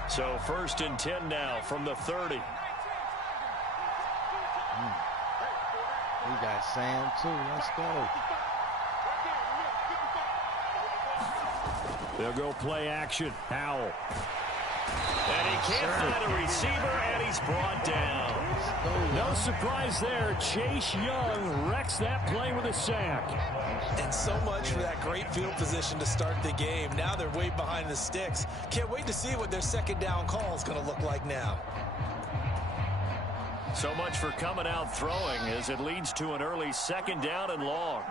So 1st and 10 now from the 30. We got Sam too. Let's go. They'll go play action. Howell. And he can't find a receiver, and he's brought down. No surprise there. Chase Young wrecks that play with a sack. And so much for that great field position to start the game. Now they're way behind the sticks. Can't wait to see what their second down call is going to look like now. So much for coming out throwing as it leads to an early 2nd down and long.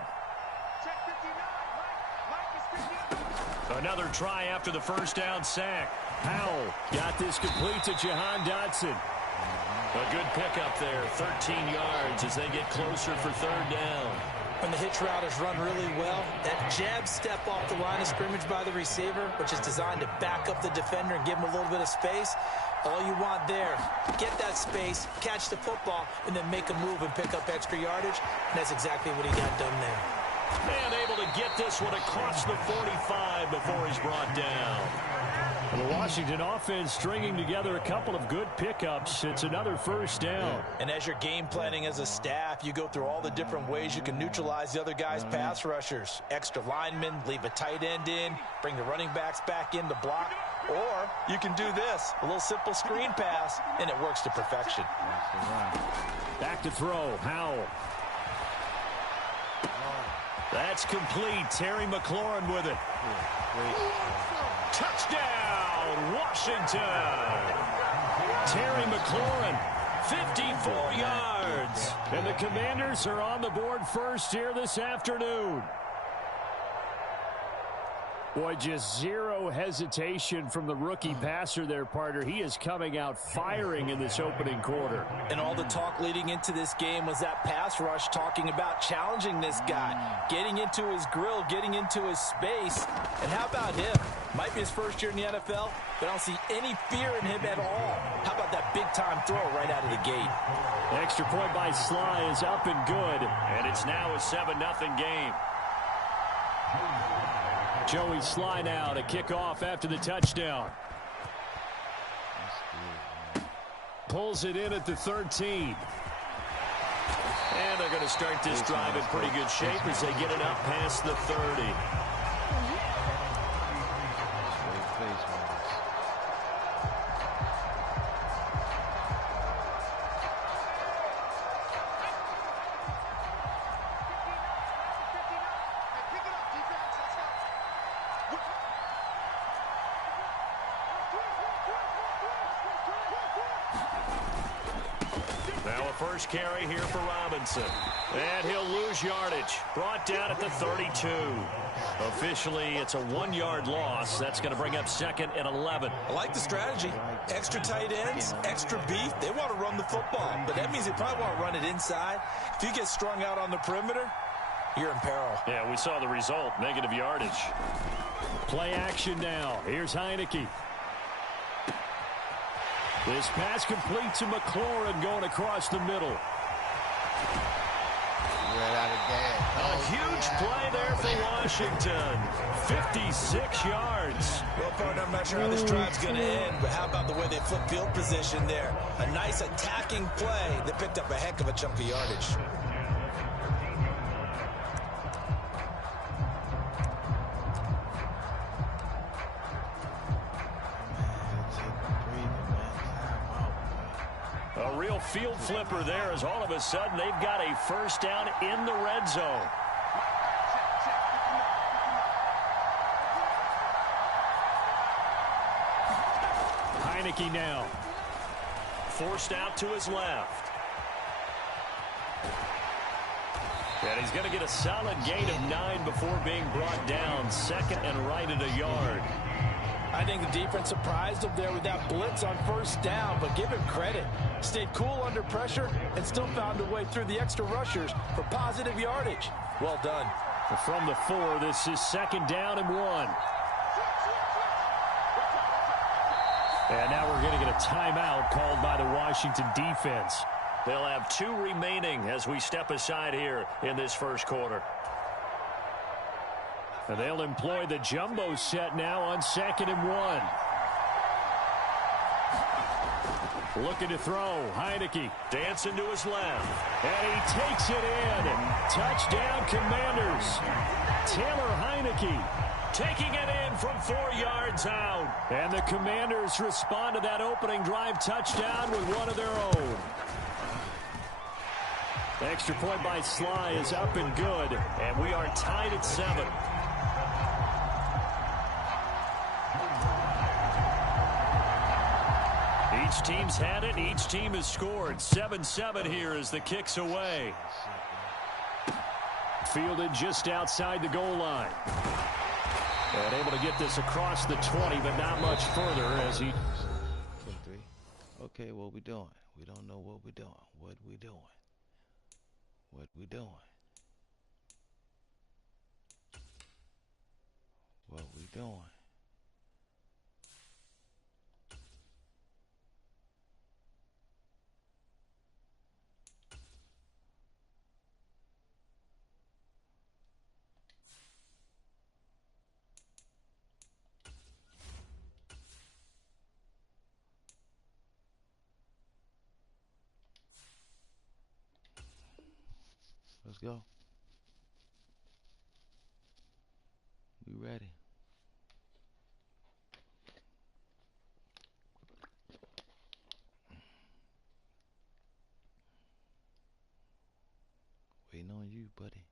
Another try after the 1st down sack. Howell got this complete to Jahan Dotson. A good pickup there, 13 yards as they get closer for 3rd down. When the hitch route is run really well, that jab step off the line of scrimmage by the receiver, which is designed to back up the defender and give him a little bit of space, all you want there, get that space, catch the football, and then make a move and pick up extra yardage, and that's exactly what he got done there. And able to get this one across the 45 before he's brought down. The Washington offense stringing together a couple of good pickups. It's another 1st down. And as you're game planning as a staff, you go through all the different ways you can neutralize the other guy's pass rushers. Extra linemen, leave a tight end in, bring the running backs back in to block. Or you can do this, a little simple screen pass, and it works to perfection. Back to throw, Howell. That's complete. Terry McLaurin with it. Touchdown, Washington. Terry McLaurin, 54 yards. And the Commanders are on the board first here this afternoon. Boy, just zero hesitation from the rookie passer there, partner. He is coming out firing in this opening quarter. And all the talk leading into this game was that pass rush talking about challenging this guy, getting into his grill, getting into his space. And how about him? Might be his first year in the NFL, but I don't see any fear in him at all. How about that big-time throw right out of the gate? Extra point by Sly is up and good, and it's now a 7-0 game. Joey Sly now to kick off after the touchdown. Pulls it in at the 13. And they're going to start this drive in pretty good shape as they get it up past the 30. First carry here for Robinson. And he'll lose yardage. Brought down at the 32. Officially, it's a 1-yard loss. That's going to bring up 2nd and 11. I like the strategy. Extra tight ends, extra beef. They want to run the football, but that means they probably want to run it inside. If you get strung out on the perimeter, you're in peril. Yeah, we saw the result. Negative yardage. Play action now. Here's Heineke. This pass complete to McLaurin going across the middle. A huge play there for Washington. 56 yards. Well, partner, I'm not sure how this drive's going to end, but how about the way they flip field position there? A nice attacking play that picked up a heck of a chunk of yardage. A real field flipper there as all of a sudden they've got a first down in the red zone. Heineke now. Forced out to his left. And he's going to get a solid gain of 9 before being brought down. 2nd and right at a yard. I think the defense surprised him there with that blitz on first down, but give him credit. Stayed cool under pressure and still found a way through the extra rushers for positive yardage. Well done. From the 4, this is 2nd down and 1. And now we're going to get a timeout called by the Washington defense. They'll have 2 remaining as we step aside here in this first quarter. And they'll employ the jumbo set now on 2nd and 1. Looking to throw. Heineke dancing to his left. And he takes it in. Touchdown, Commanders. Taylor Heineke taking it in from 4 yards out. And the Commanders respond to that opening drive touchdown with one of their own. Extra point by Sly is up and good. And we are tied at 7. Each team's had it. Each team has scored. 7-7 here as the kick's away. Fielded just outside the goal line. And able to get this across the 20, but not much further as he... Okay, what we doing? We don't know what we doing. What we doing? What we doing? What we doing? Let's go. We ready. Waiting on you, buddy.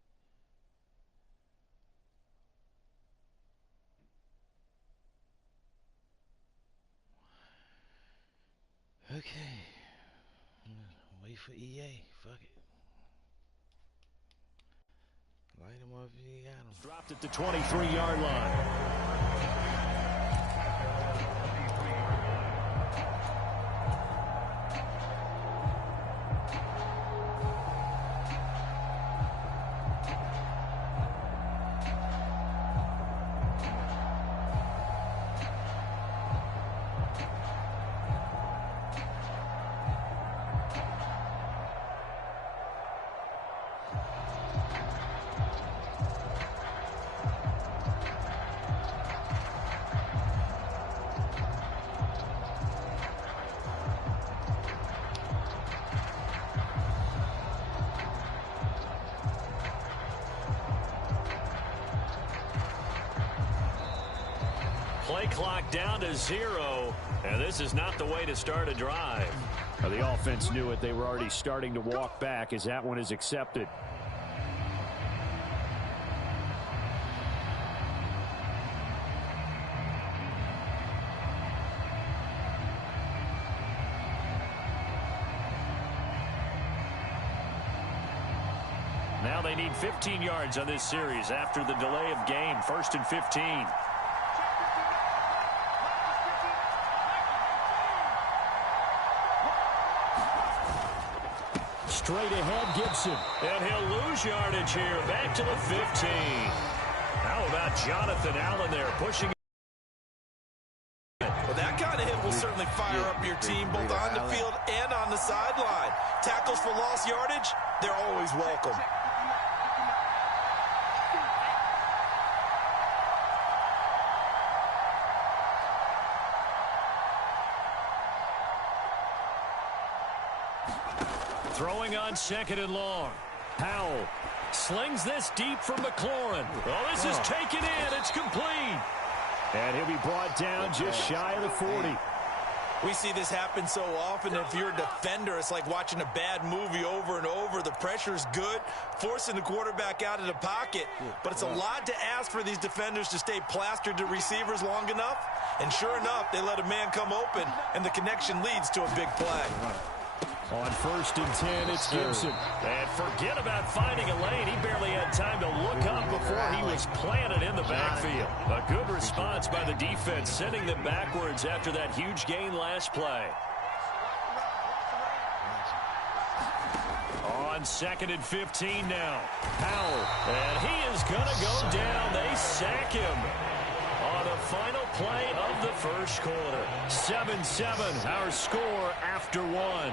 Okay. Wait for EA. Fuck it. Light him up if you got him. Dropped at the 23-yard line. Play clock down to 0, and this is not the way to start a drive. The offense knew it. They were already starting to walk back as that one is accepted. Now they need 15 yards on this series after the delay of game. 1st and 15. Straight ahead, Gibson. And he'll lose yardage here. Back to the 15. How about Jonathan Allen there pushing? Well, that kind of hit will certainly fire up your team both on the field and on the sideline. Tackles for lost yardage, they're always welcome. Throwing on 2nd and long. Howell slings this deep for McLaurin. Oh, this is taken in. It's complete. And he'll be brought down just shy of the 40. We see this happen so often. If you're a defender, it's like watching a bad movie over and over. The pressure's good, forcing the quarterback out of the pocket. But it's a lot to ask for these defenders to stay plastered to receivers long enough. And sure enough, they let a man come open, and the connection leads to a big play. On 1st and 10, it's Gibson. And forget about finding a lane. He barely had time to look up before he was planted in the backfield. A good response by the defense, sending them backwards after that huge gain last play. On 2nd and 15 now. Howell. And he is going to go down. They sack him on the final play of the first quarter. 7-7, our score after 1.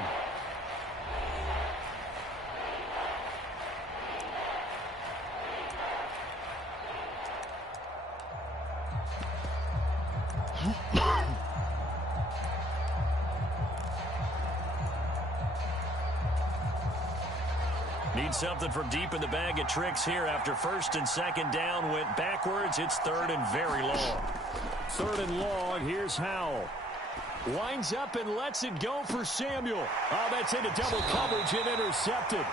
Need something from deep in the bag of tricks here after 1st and 2nd down went backwards. It's 3rd and very long. 3rd and long. Here's Howell. Winds up and lets it go for Samuel. Oh, that's into double coverage and intercepted.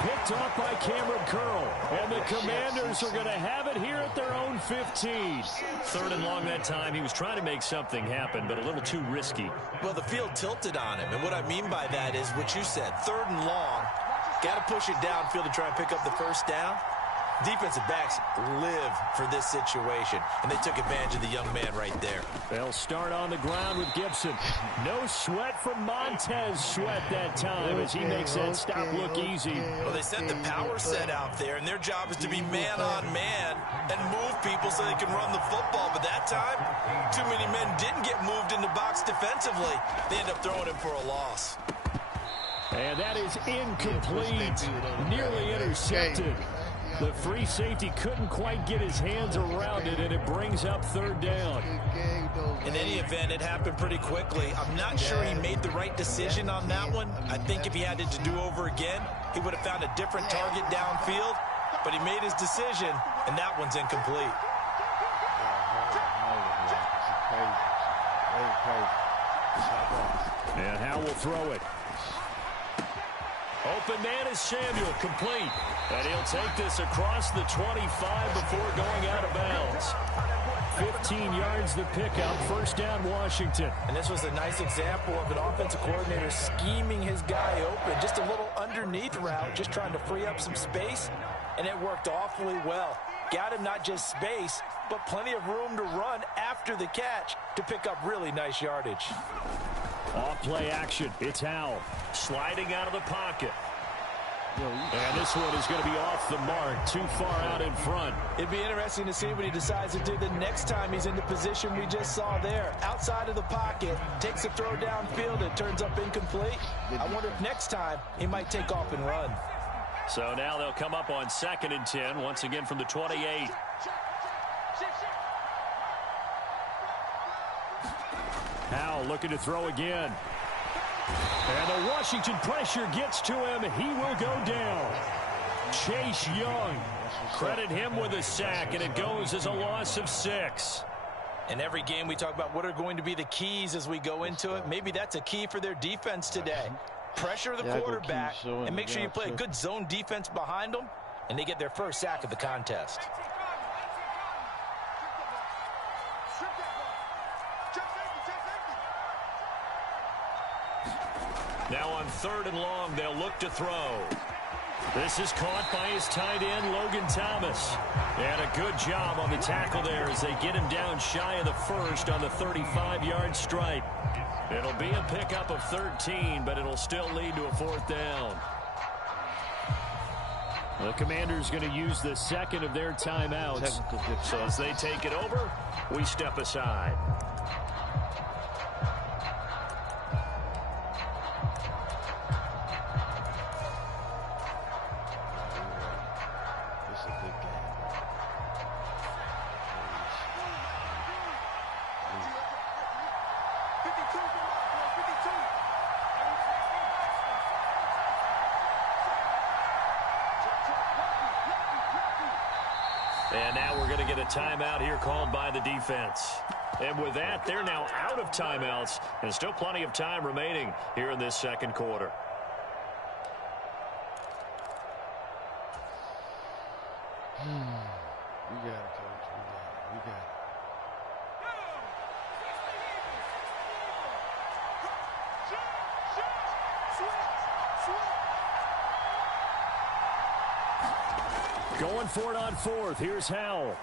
Picked off by Cameron Curl. And the Commanders are going to have it here at their own 15. 3rd and long that time. He was trying to make something happen, but a little too risky. Well, the field tilted on him. And what I mean by that is what you said. 3rd and long. Got to push it downfield to try and pick up the first down. Defensive backs live for this situation, and they took advantage of the young man right there. They'll start on the ground with Gibson. No sweat from Montez Sweat that time as he makes that stop look easy. Well, they set the power set out there, and their job is to be man-on-man and move people so they can run the football. But that time, too many men didn't get moved in the box defensively. They end up throwing him for a loss. And that is incomplete, nearly intercepted. The free safety couldn't quite get his hands around it, and it brings up 3rd down. In any event, it happened pretty quickly. I'm not sure he made the right decision on that one. I think if he had it to do over again, he would have found a different target downfield. But he made his decision, and that one's incomplete. And Howell will throw it. Open man is Samuel, complete. And he'll take this across the 25 before going out of bounds. 15 yards the pickup, 1st down Washington. And this was a nice example of an offensive coordinator scheming his guy open. Just a little underneath route, just trying to free up some space. and it worked awfully well. Got him not just space, but plenty of room to run after the catch to pick up really nice yardage. Off play action. It's Howell sliding out of the pocket. And this one is going to be off the mark, too far out in front. It'd be interesting to see what he decides to do the next time he's in the position we just saw there. Outside of the pocket, takes a throw downfield, it turns up incomplete. I wonder if next time he might take off and run. So now they'll come up on 2nd and 10, once again from the 28. Howell looking to throw again. And the Washington pressure gets to him. He will go down. Chase Young. Credit him with a sack, and it goes as a loss of 6. In every game we talk about what are going to be the keys as we go into it. Maybe that's a key for their defense today. Pressure the quarterback and make sure you play a good zone defense behind them, and they get their first sack of the contest. Now on 3rd and long, they'll look to throw. This is caught by his tight end, Logan Thomas. And a good job on the tackle there as they get him down shy of the first on the 35-yard stripe. It'll be a pickup of 13, but it'll still lead to a 4th down. The Commanders going to use the second of their timeouts. So as they take it over, we step aside. And now we're going to get a timeout here called by the defense. And with that, they're now out of timeouts, and still plenty of time remaining here in this 2nd quarter. We got it, Coach. We got it. Going for it on 4th. Here's Howell.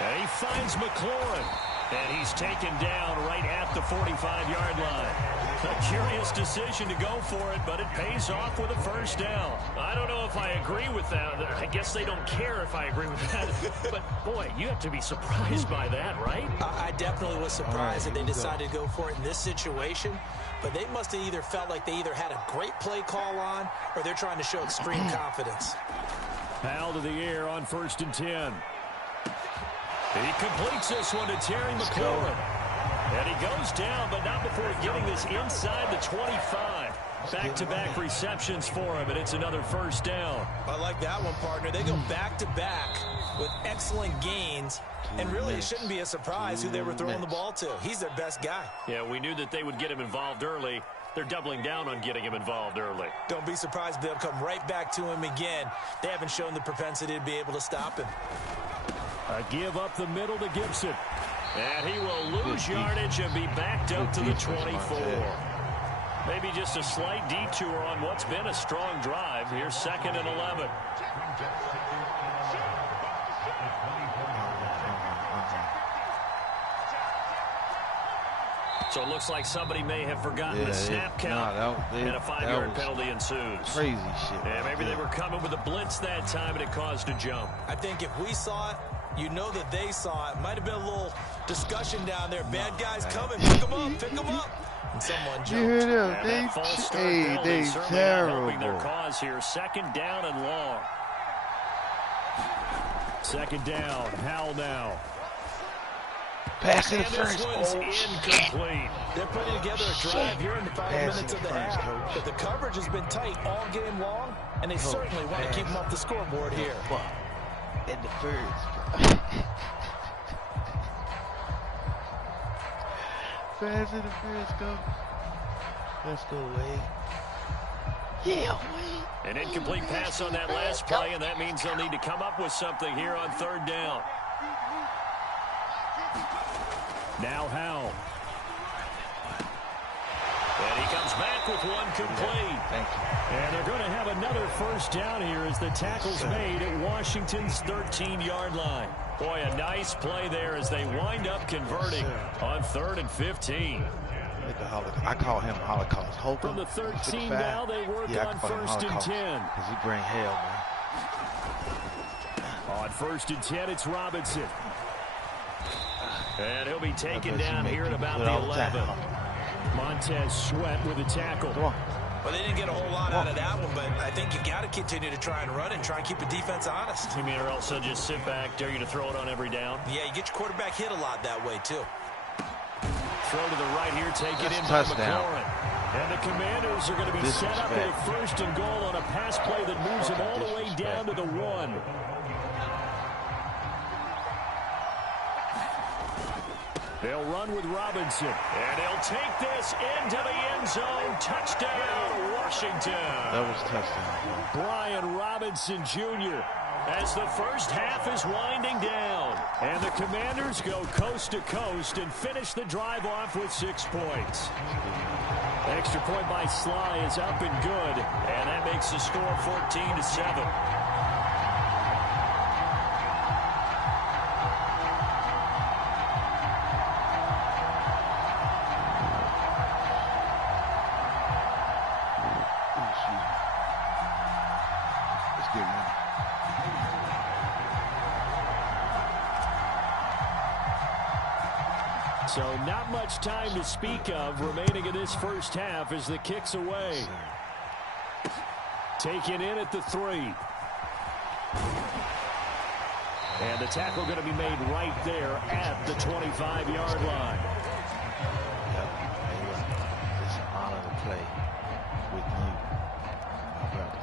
And he finds McLaurin. And he's taken down right at the 45-yard line. A curious decision to go for it, but it pays off with a 1st down. I don't know if I agree with that. I guess they don't care if I agree with that. But, boy, you have to be surprised by that, right? I definitely was surprised that they decided to go for it in this situation. But they must have either felt like they either had a great play call on or they're trying to show extreme confidence. Howell to the air on 1st and 10. He completes this one to Terry McLaurin. And he goes down, but not before getting this inside the 25. Back-to-back receptions for him, and it's another 1st down. I like that one, partner. They go back-to-back with excellent gains. And really, it shouldn't be a surprise who they were throwing the ball to. He's their best guy. Yeah, we knew that they would get him involved early. They're doubling down on getting him involved early. Don't be surprised if they'll come right back to him again. They haven't shown the propensity to be able to stop him. A give up the middle to Gibson. And he will lose yardage and be backed up to the 24. Maybe just a slight detour on what's been a strong drive. Here's 2nd and 11. So it looks like somebody may have forgotten the snap count, and a 5-yard penalty ensues. Crazy shit. Yeah, maybe they were coming with a blitz that time, and it caused a jump. I think if we saw it, you know that they saw it. Might have been a little discussion down there. Bad guys coming. Pick them up. Pick them up. And someone jumped. You hear them? They terrible. Helping their cause here. 2nd down and long. 2nd down. Howell now. Pass interference. This one's incomplete. They're putting together a drive here in the final minutes of the half. But the coverage has been tight all game long, and they certainly want to keep them off the scoreboard here. Interference. Pass interference, go. Let's go, Wade. Yeah, Wade. An incomplete pass on that last play, and that means they'll need to come up with something here on 3rd down. Now Howell. And he comes back with one complete. Thank you. And they're going to have another first down here as the tackle's made at Washington's 13-yard line. Boy, a nice play there as they wind up converting on 3rd and 15. I call him Holocaust. From the 13 now, they work on 1st and 10. Because he bring hell, man. On 1st and 10, it's Robinson. And he'll be taken down here at about the 11. Montez Sweat with a tackle. Come on. Well, they didn't get a whole lot out of that one, but I think you got to continue to try and run and try and keep the defense honest. You mean or else they'll just sit back, dare you to throw it on every down? Yeah, you get your quarterback hit a lot that way, too. Throw to the right here, take it in by touchdown. McLaurin. And the Commanders are going to be set up with a 1st and goal on a pass play that moves them all the way down to the 1. They'll run with Robinson. And he'll take this into the end zone. Touchdown, Washington. That was touchdown. Brian Robinson Jr. as the first half is winding down. And the Commanders go coast to coast and finish the drive off with 6 points. Extra point by Sly is up and good. And that makes the score 14-7. So not much time to speak of remaining in this first half as the kick's away. Taken in at the 3. And the tackle going to be made right there at the 25-yard line. It's an honor to play with you, my brother.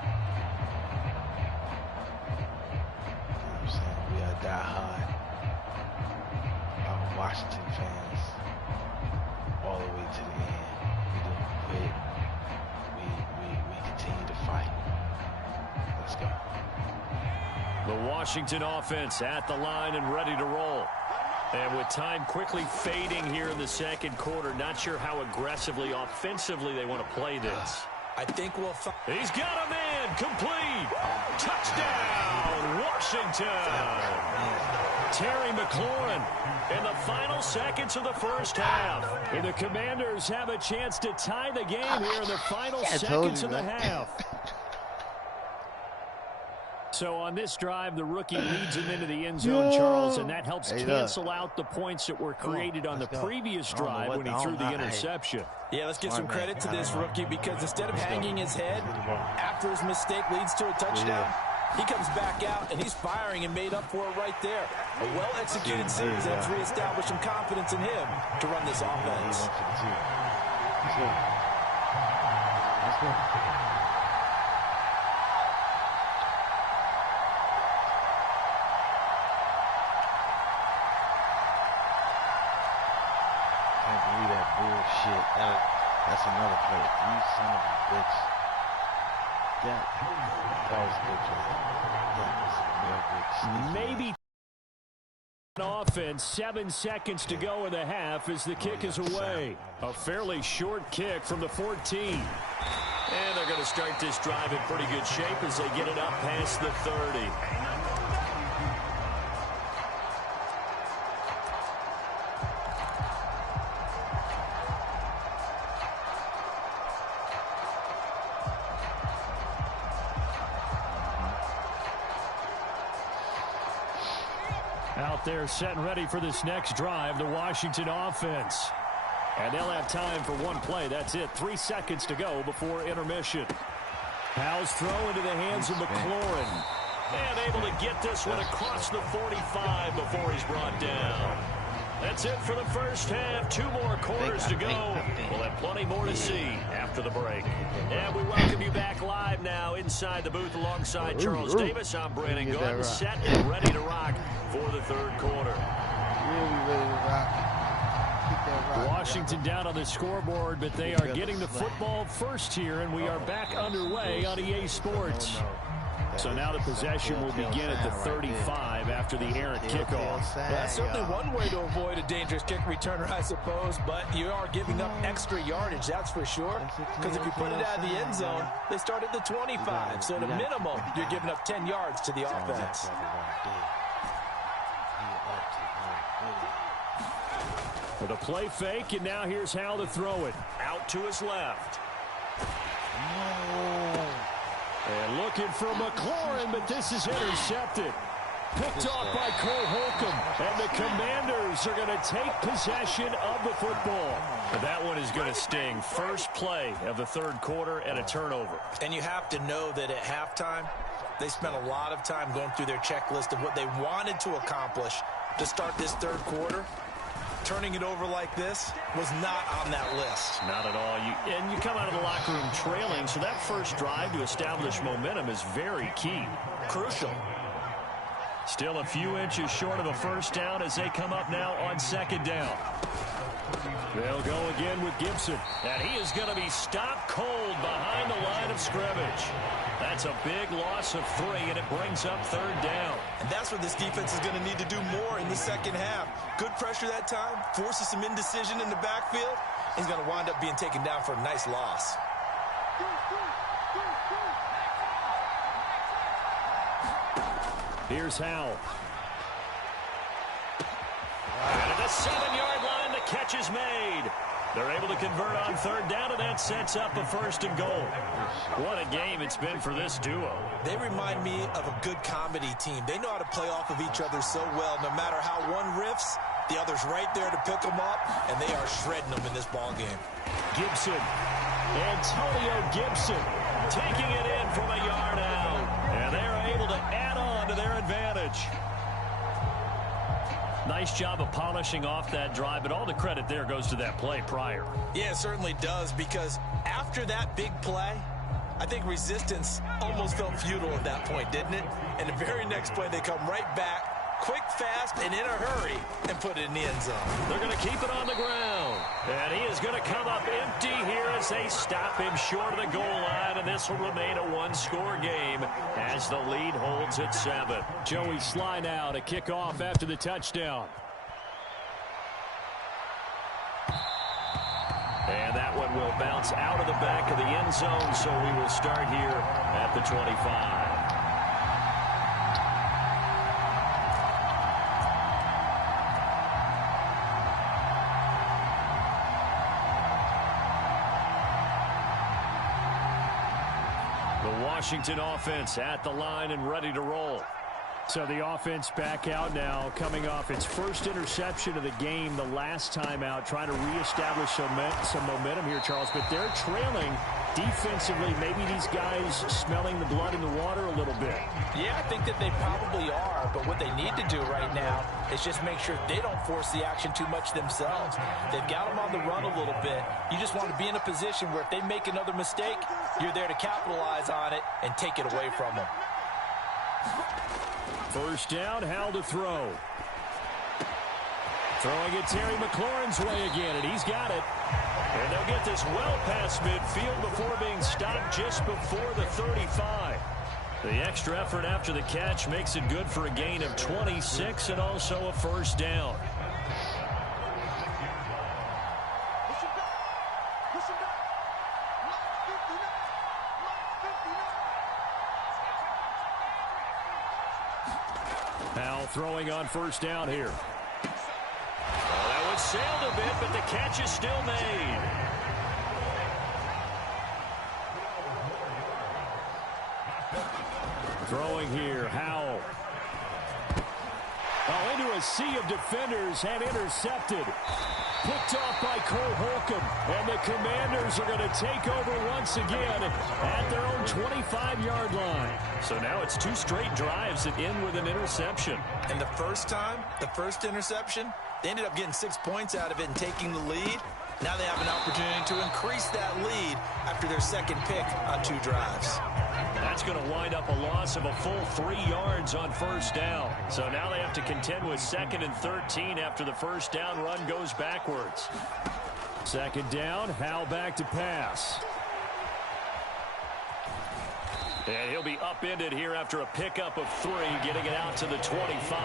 You know what I'm saying? We are diehard Washington fans all the way to the end. We don't quit. We continue to fight. Let's go. The Washington offense at the line and ready to roll. And with time quickly fading here in the second quarter, not sure how aggressively, offensively they want to play this. I think we'll He's got a man complete. Touchdown, Washington. Terry McLaurin in the final seconds of the first half. And the Commanders have a chance to tie the game here in the final seconds of the half. So on this drive, the rookie leads him into the end zone, Charles, and that helps cancel out the points that were created on the previous drive when he threw the interception. Yeah, let's give some credit to this rookie because instead of hanging his head after his mistake leads to a touchdown, he comes back out and he's firing and made up for it right there. A well-executed series that's reestablished some confidence in him to run this offense. Let's go. Let's go. Can't believe that bullshit. That's another play. You son of a bitch. That was a good play. That was a real good sneak. Maybe offense, 7 seconds to go in the half as the kick is away. A fairly short kick from the 14. And they're going to start this drive in pretty good shape as they get it up past the 30. Out there set and ready for this next drive, the Washington offense. And they'll have time for one play. That's it. 3 seconds to go before intermission. Howell's throw into the hands of McLaurin. And able to get this one across the 45 before he's brought down. That's it for the first half. 2 more quarters to go. We'll have plenty more to see after the break. And we welcome you back live now inside the booth alongside Charles Davis. I'm Brandon Gordon, set and ready to rock for the third quarter. Really ready to rock. Washington down on the scoreboard, but they are getting the football first here, and we are back underway on EA Sports. So now the possession will begin at the 35 after the errant kickoff. Well, that's certainly one way to avoid a dangerous kick returner, I suppose, but you are giving up extra yardage, that's for sure. Because if you put it out of the end zone, they start at the 25. So at a minimum, you're giving up 10 yards to the offense. With a play fake, and now here's how to throw it. Out to his left. And looking for McLaurin, but this is intercepted. Picked off by Cole Holcomb. And the Commanders are going to take possession of the football. And that one is going to sting. First play of the third quarter and a turnover. And you have to know that at halftime, they spent a lot of time going through their checklist of what they wanted to accomplish to start this third quarter. Turning it over like this was not on that list. Not at all. And you come out of the locker room trailing, so that first drive to establish momentum is very key. Crucial. Still a few inches short of a first down as they come up now on second down. They'll go again with Gibson. And he is going to be stopped cold behind the line of scrimmage. That's a big loss of 3, and it brings up third down. And that's what this defense is going to need to do more in the second half. Good pressure that time, forces some indecision in the backfield. He's going to wind up being taken down for a nice loss. Here's Howell. And at the 7-yard line, the catch is made. They're able to convert on third down, and that sets up a first and goal. What a game it's been for this duo. They remind me of a good comedy team. They know how to play off of each other so well. No matter how one riffs, the other's right there to pick them up, and they are shredding them in this ball game. Gibson. Antonio Gibson taking it in from a yard out. And they're able to add on to their advantage. Nice job of polishing off that drive, but all the credit there goes to that play prior. Yeah, it certainly does, because after that big play, I think resistance almost felt futile at that point, didn't it? And the very next play, they come right back, quick, fast, and in a hurry, and put it in the end zone. They're going to keep it on the ground. And he is going to come up empty here as they stop him short of the goal line, and this will remain a one-score game as the lead holds at 7. Joey Sly now to kick off after the touchdown. And that one will bounce out of the back of the end zone, so we will start here at the 25. Washington offense at the line and ready to roll. So the offense back out now, coming off its first interception of the game the last time out, trying to reestablish some momentum here, Charles. But they're trailing defensively. Maybe these guys smelling the blood in the water a little bit. Yeah, I think that they probably are. But what they need to do right now is just make sure they don't force the action too much themselves. They've got them on the run a little bit. You just want to be in a position where if they make another mistake, you're there to capitalize on it and take it away from them. First down, Howell to throw. Throwing it Terry McLaurin's way again, and he's got it. And they'll get this well past midfield before being stopped just before the 35. The extra effort after the catch makes it good for a gain of 26 and also a first down. Howell throwing on first down here. Oh, that one sailed a bit, but the catch is still made. Throwing here, Howell. Oh, into a sea of defenders and intercepted. Picked off by Cole Holcomb. And the Commanders are going to take over once again at their own 25-yard line. So now it's 2 straight drives that end with an interception. And the first time, the first interception, they ended up getting 6 points out of it and taking the lead. Now they have an opportunity to increase that lead after their second pick on 2 drives. That's going to wind up a loss of a full 3 yards on first down. So now they have to contend with 2nd and 13 after the first down run goes backwards. Second down, Howell back to pass. And he'll be upended here after a pickup of 3, getting it out to the 25.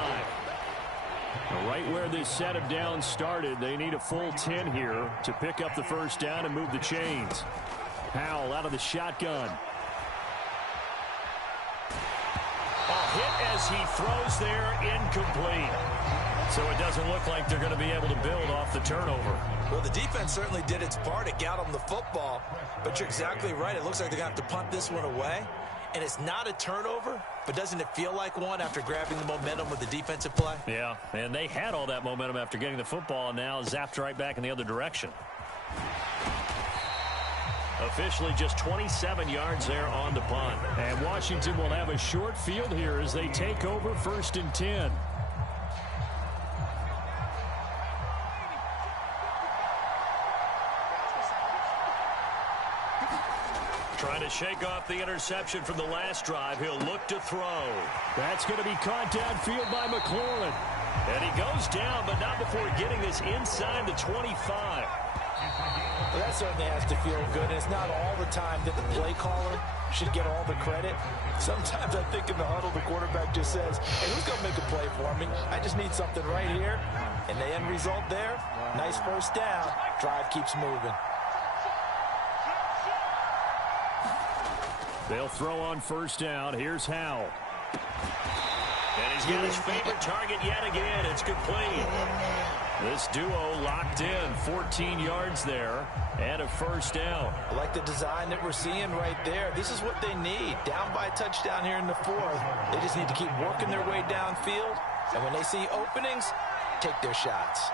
Right where this set of downs started, they need a full 10 here to pick up the first down and move the chains. Howell out of the shotgun. A hit as he throws there, incomplete. So it doesn't look like they're going to be able to build off the turnover. Well, the defense certainly did its part. It got them the football. But you're exactly right. It looks like they're going to have to punt this one away. And it's not a turnover, but doesn't it feel like one after grabbing the momentum with the defensive play? Yeah, and they had all that momentum after getting the football, and now zapped right back in the other direction. Officially just 27 yards there on the punt. And Washington will have a short field here as they take over 1st and 10. Trying to shake off the interception from the last drive. He'll look to throw. That's going to be caught downfield by McLaurin. And he goes down, but not before getting this inside the 25. Well, that certainly has to feel good. And it's not all the time that the play caller should get all the credit. Sometimes I think in the huddle, the quarterback just says, hey, who's going to make a play for me? I just need something right here. And the end result there, nice first down. Drive keeps moving. They'll throw on 1st down. Here's Howell. And he's got his favorite target yet again. It's complete. This duo locked in. 14 yards there and a 1st down. I like the design that we're seeing right there. This is what they need. Down by a touchdown here in the 4th. They just need to keep working their way downfield. And when they see openings, take their shots.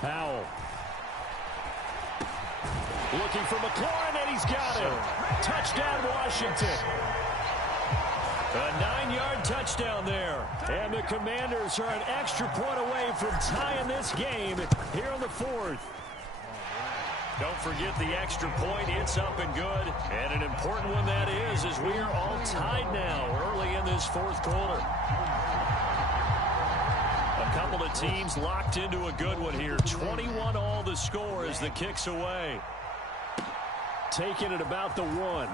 Howell. Looking for McLaurin, and he's got him. Touchdown, Washington. A 9-yard touchdown there. And the Commanders are an extra point away from tying this game here in the 4th. Don't forget the extra point. It's up and good. And an important one that is, as we are all tied now early in this 4th quarter. A couple of teams locked into a good one here. 21 all the score as the kick's away. Taking it about the 1.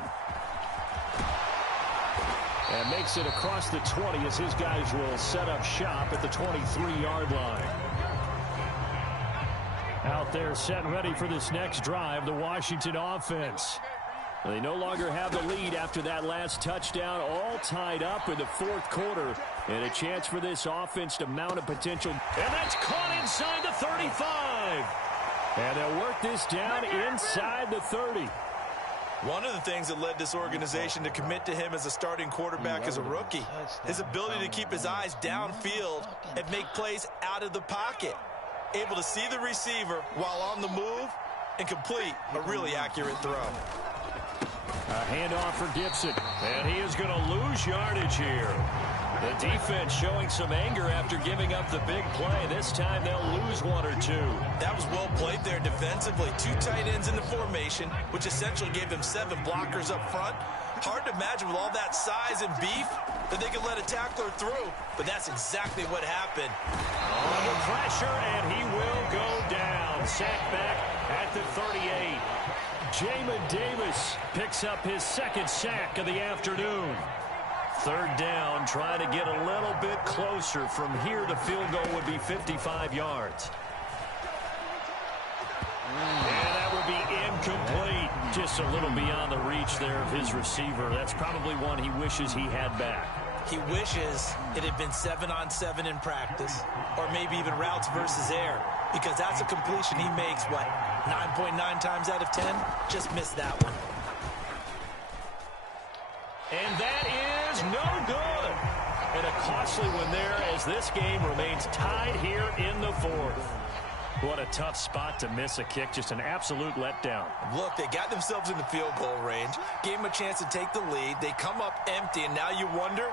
And makes it across the 20 as his guys will set up shop at the 23-yard line. Out there set and ready for this next drive, the Washington offense. They no longer have the lead after that last touchdown, all tied up in the 4th quarter. And a chance for this offense to mount a potential. And that's caught inside the 35. And they'll work this down inside the 30. One of the things that led this organization to commit to him as a starting quarterback as a rookie, his ability to keep his eyes downfield and make plays out of the pocket. Able to see the receiver while on the move and complete a really accurate throw. A handoff for Gibson, and he is going to lose yardage here. The defense showing some anger after giving up the big play. This time they'll lose 1 or 2. That was well played there defensively. 2 tight ends in the formation, which essentially gave them 7 blockers up front. Hard to imagine with all that size and beef that they could let a tackler through, but that's exactly what happened. Under pressure, and he will go down. Sacked back at the 38. Jamin Davis picks up his 2nd sack of the afternoon. 3rd down, trying to get a little bit closer. From here, the field goal would be 55 yards. And that would be incomplete. Just a little beyond the reach there of his receiver. That's probably one he wishes he had back. He wishes it had been 7-on-7 in practice, or maybe even routes versus air, because that's a completion he makes, what, 9.9 times out of 10? Just missed that one. And that is no good. And a costly one there as this game remains tied here in the 4th. What a tough spot to miss a kick. Just an absolute letdown. Look, they got themselves in the field goal range, gave them a chance to take the lead. They come up empty, and now you wonder,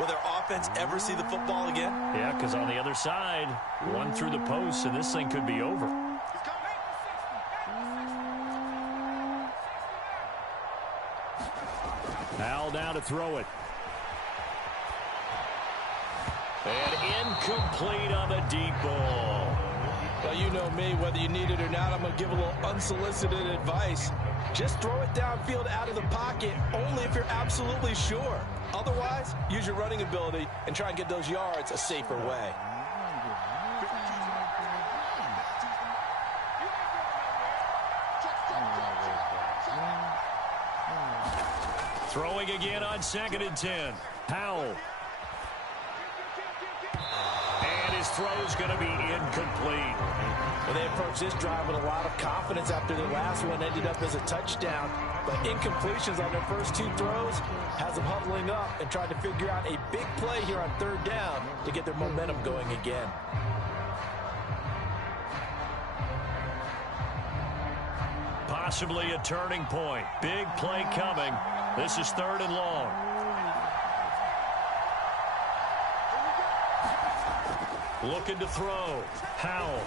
will their offense ever see the football again? Yeah, because on the other side, one through the post, and this thing could be over. Howell down to throw it. And incomplete on the deep ball. Well, you know me, whether you need it or not, I'm going to give a little unsolicited advice. Just throw it downfield out of the pocket, only if you're absolutely sure. Otherwise, use your running ability and try and get those yards a safer way. Throwing again on 2nd and 10. Powell. And his throw's going to be incomplete. Well, they approached this drive with a lot of confidence after their last one ended up as a touchdown. But incompletions on their first 2 throws has them huddling up and trying to figure out a big play here on 3rd down to get their momentum going again. Possibly a turning point. Big play coming. This is 3rd and long. Looking to throw. Howell.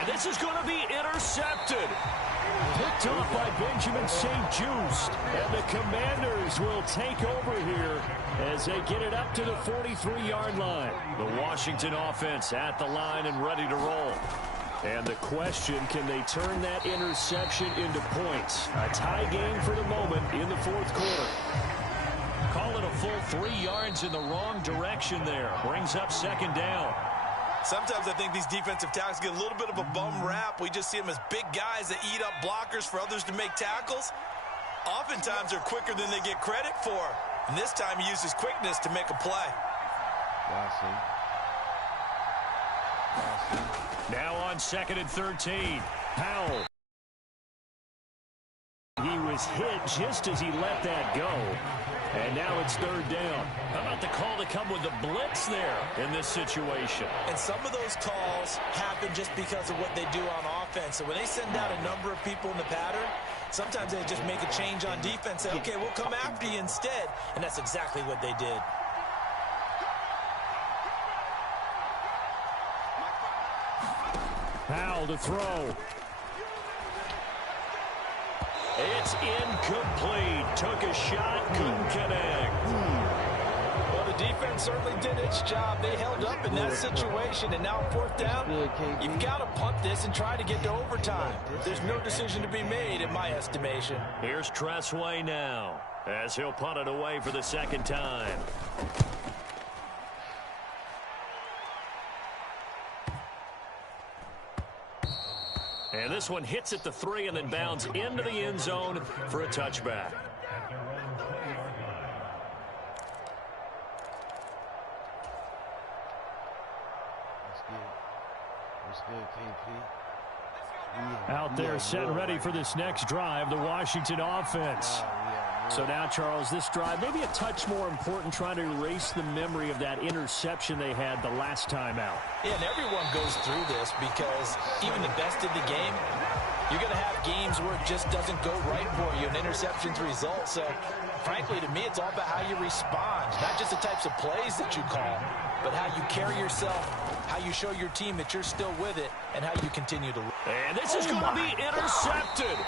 And this is going to be intercepted. Picked off by Benjamin St-Juste. And the Commanders will take over here as they get it up to the 43-yard line. The Washington offense at the line and ready to roll. And the question, can they turn that interception into points? A tie game for the moment in the 4th quarter. Call it a full 3 yards in the wrong direction there. Brings up 2nd down. Sometimes I think these defensive tackles get a little bit of a bum rap. We just see them as big guys that eat up blockers for others to make tackles. Oftentimes they're quicker than they get credit for. And this time he uses quickness to make a play. Now on 2nd and 13. Powell. He was hit just as he let that go. And now it's 3rd down. How about the call to come with the blitz there in this situation? And some of those calls happen just because of what they do on offense. So when they send out a number of people in the pattern, sometimes they just make a change on defense. Say, okay, we'll come after you instead. And that's exactly what they did. Powell to throw. It's incomplete. Took a shot, couldn't connect. Well, the defense certainly did its job. They held up in that situation, and now 4th down, you've got to punt this and try to get to overtime. There's no decision to be made, in my estimation. Here's Tressway now, as he'll punt it away for the 2nd time. And this one hits at the 3 and then bounds into the end zone for a touchback. What's good, KP? Out there set ready for this next drive, the Washington offense. So now, Charles, this drive, maybe a touch more important, trying to erase the memory of that interception they had the last time out. Yeah, and everyone goes through this because even the best in the game, you're going to have games where it just doesn't go right for you, and interceptions result. So, frankly, to me, it's all about how you respond, not just the types of plays that you call, but how you carry yourself, how you show your team that you're still with it, and how you continue to win. And this is going to be intercepted.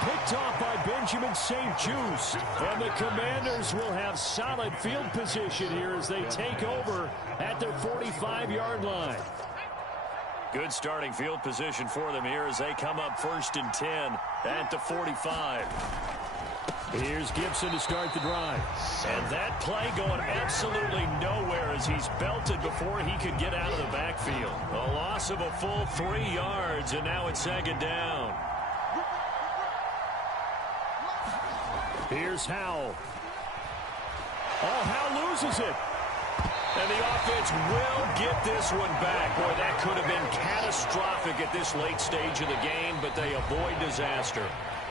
Picked off by Benjamin St-Juste. And the Commanders will have solid field position here as they take over at their 45-yard line. Good starting field position for them here as they come up 1st and 10 at the 45. Here's Gibson to start the drive. And that play going absolutely nowhere as he's belted before he could get out of the backfield. A loss of a full 3 yards, and now it's 2nd down. Here's Howell. Oh, Howell loses it. And the offense will get this one back. Boy, that could have been catastrophic at this late stage of the game, but they avoid disaster.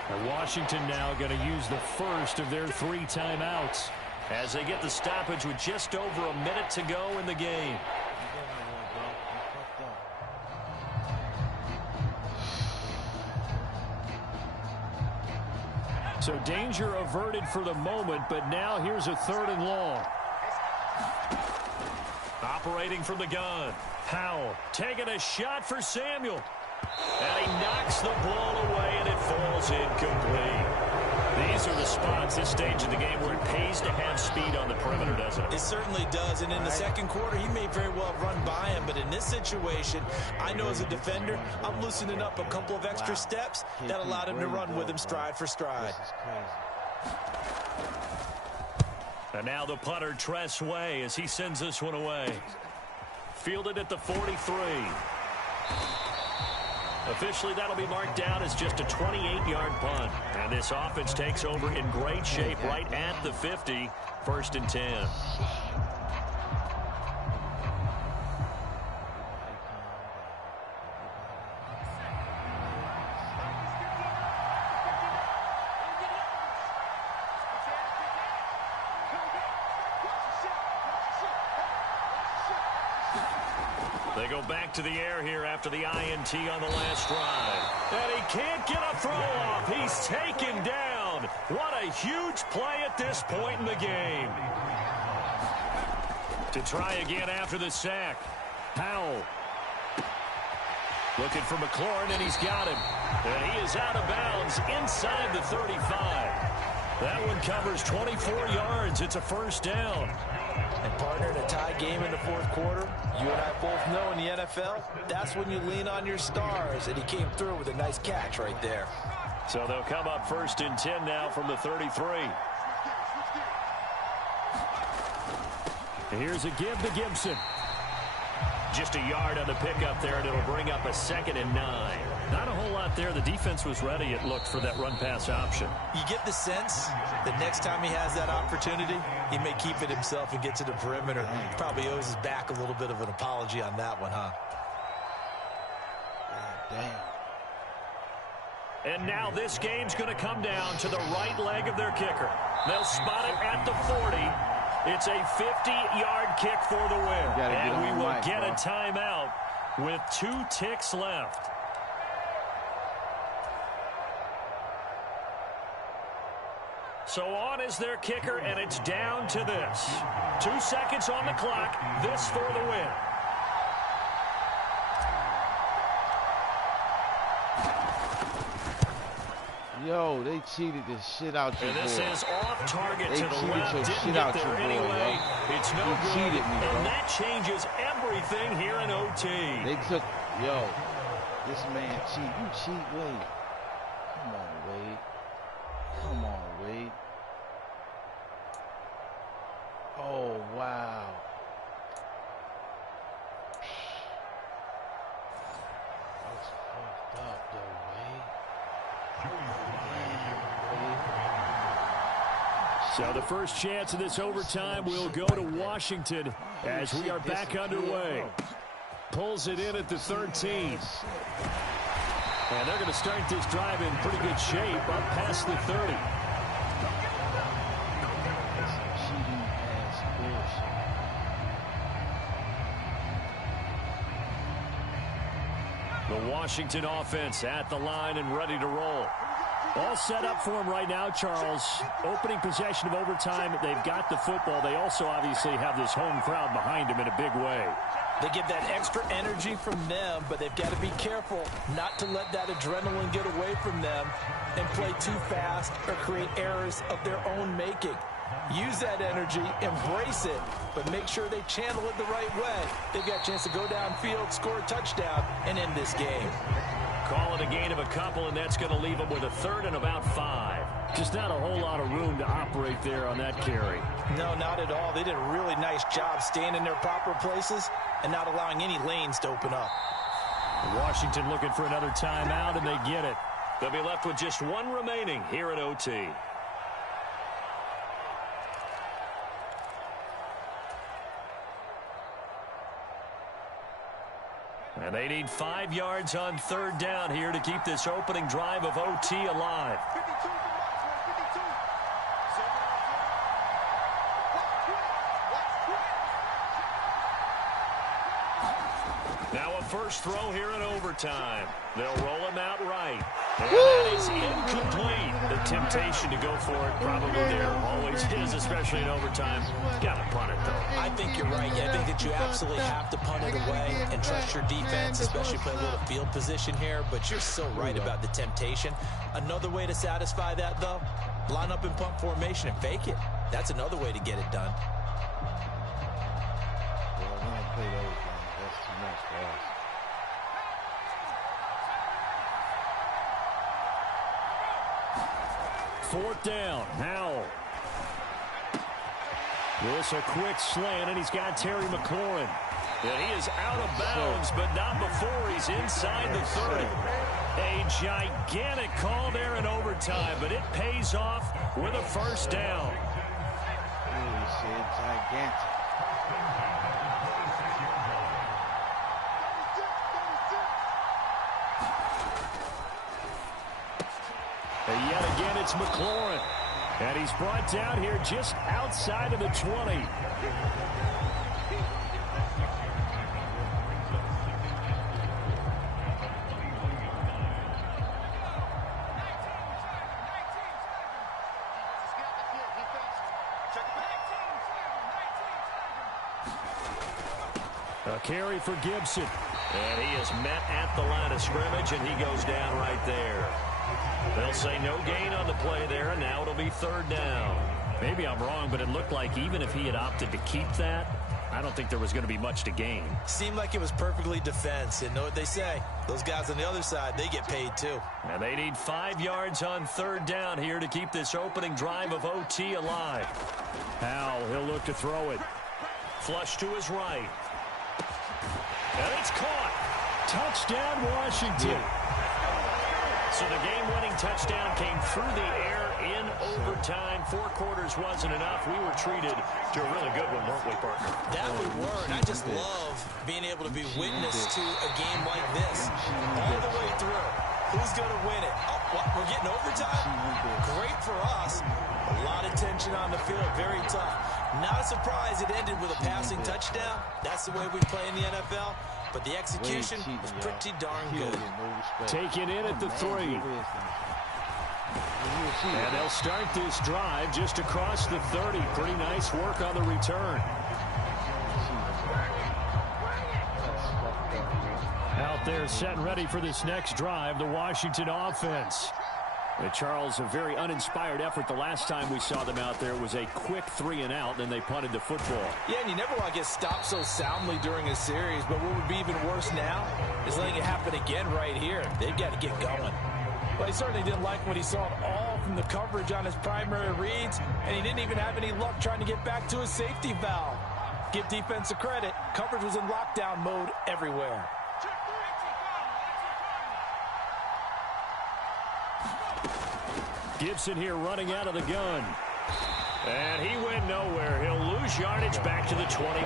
And Washington now going to use the first of their 3 timeouts as they get the stoppage with just over a minute to go in the game. So danger averted for the moment, but now here's a 3rd and long. Operating from the gun. Powell taking a shot for Samuel. And he knocks the ball away, and it falls incomplete. These are the spots, this stage of the game, where it pays to have speed on the perimeter, doesn't it? It certainly does, and in the second quarter, he may very well run by him, but in this situation, I know as a defender, I'm loosening up a couple of extra steps that allowed him to run with him stride for stride. And now the punter, Tress Way, as he sends this one away. Fielded at the 43. Officially, that'll be marked down as just a 28-yard punt. And this offense takes over in great shape right at the 50, 1st and 10. They go back to the air here after the INT on the last drive. And he can't get a throw off. He's taken down. What a huge play at this point in the game. To try again after the sack. Powell. Looking for McLaurin, and he's got him. And he is out of bounds inside the 35. That one covers 24 yards. It's a 1st down. And partner, in a tie game in the 4th quarter, you and I both know in the NFL, that's when you lean on your stars, and he came through with a nice catch right there. So they'll come up 1st and 10 now from the 33. Here's a give to Gibson. Just a yard on the pickup there, and it'll bring up a 2nd and 9. Not a whole lot there. The defense was ready, it looked, for that run-pass option. You get the sense that next time he has that opportunity, he may keep it himself and get to the perimeter. He probably owes his back a little bit of an apology on that one, huh? Damn. And now this game's going to come down to the right leg of their kicker. They'll spot it at the 40. It's a 50-yard kick for the win. And we will get a timeout with 2 ticks left. So on is their kicker, and it's down to this. 2 seconds on the clock. This for the win. Yo, they cheated the shit out your boy. And this is off target to the left. Your Didn't shit get out there your boy, anyway. bro. It's no He good. cheated me, bro. And that changes everything here in OT. They took, yo, this man cheat. You cheat, Wade. Come on, Wade. Come on, Wade. Oh, wow. That's fucked up, though, Wade. So the first chance of this overtime will go to Washington as we are back underway. Pulls it in at the 13. And they're going to start this drive in pretty good shape up past the 30. The Washington offense at the line and ready to roll. All set up for him right now, Charles. Opening possession of overtime. They've got the football. They also obviously have this home crowd behind them in a big way. They get that extra energy from them, but they've got to be careful not to let that adrenaline get away from them and play too fast or create errors of their own making. Use that energy, embrace it, but make sure they channel it the right way. They've got a chance to go downfield, score a touchdown, and end this game. Call it a gain of a couple, and that's going to leave them with a 3rd and about 5. Just not a whole lot of room to operate there on that carry. No, not at all. They did a really nice job staying in their proper places and not allowing any lanes to open up. Washington looking for another timeout, and they get it. They'll be left with just 1 remaining here at OT. And they need 5 yards on 3rd down here to keep this opening drive of OT alive. Now a first throw here in overtime. They'll roll him out right. And that is incomplete. The temptation to go for it probably there always is, especially in overtime. Got to punt it, though. I think you're right. I think that you absolutely have to punt it away and trust your defense, especially play a little field position here. But you're so right about the temptation. Another way to satisfy that, though, Line up in pump formation and fake it. That's another way to get it done. Well, we don't play those games. That's too much for us. Fourth down. Howell. This a quick slant, and he's got Terry McLaurin. And he is out of bounds, but not before he's inside the 30. A gigantic call there in overtime, but it pays off with a first down. He said gigantic. And yet again, it's McLaurin. And he's brought down here just outside of the 20. A carry for Gibson. And he is met at the line of scrimmage, and he goes down right there. They'll say no gain on the play there, and now it'll be third down. Maybe I'm wrong, but it looked like even if he had opted to keep that, I don't think there was going to be much to gain. Seemed like it was perfectly defense. And know what they say? Those guys on the other side, they get paid too. And they need 5 yards on third down here to keep this opening drive of OT alive. Howell, he'll look to throw it. Flush to his right. And it's caught. Touchdown, Washington. Yeah. So the game-winning touchdown came through the air in overtime. 4 quarters wasn't enough. We were treated to a really good one, weren't we, partner? That we were, and I just love being able to be witness to a game like this all the way through. Who's going to win it? Oh, what? We're getting overtime? Great for us. A lot of tension on the field. Very tough. Not a surprise it ended with a passing touchdown. That's the way we play in the NFL. But the execution was pretty darn good. Taken in at the 3. And they'll start this drive just across the 30. Pretty nice work on the return. Out there set and ready for this next drive, the Washington offense. And Charles, a very uninspired effort the last time we saw them out there. It was a quick 3 and out, then they punted the football. Yeah, and you never want to get stopped so soundly during a series, but what would be even worse now is letting it happen again right here. They've got to get going. Well, he certainly didn't like what he saw at all from the coverage on his primary reads, and he didn't even have any luck trying to get back to his safety valve. Give defense a credit. Coverage was in lockdown mode everywhere. Gibson here running out of the gun. And he went nowhere. He'll lose yardage back to the 29.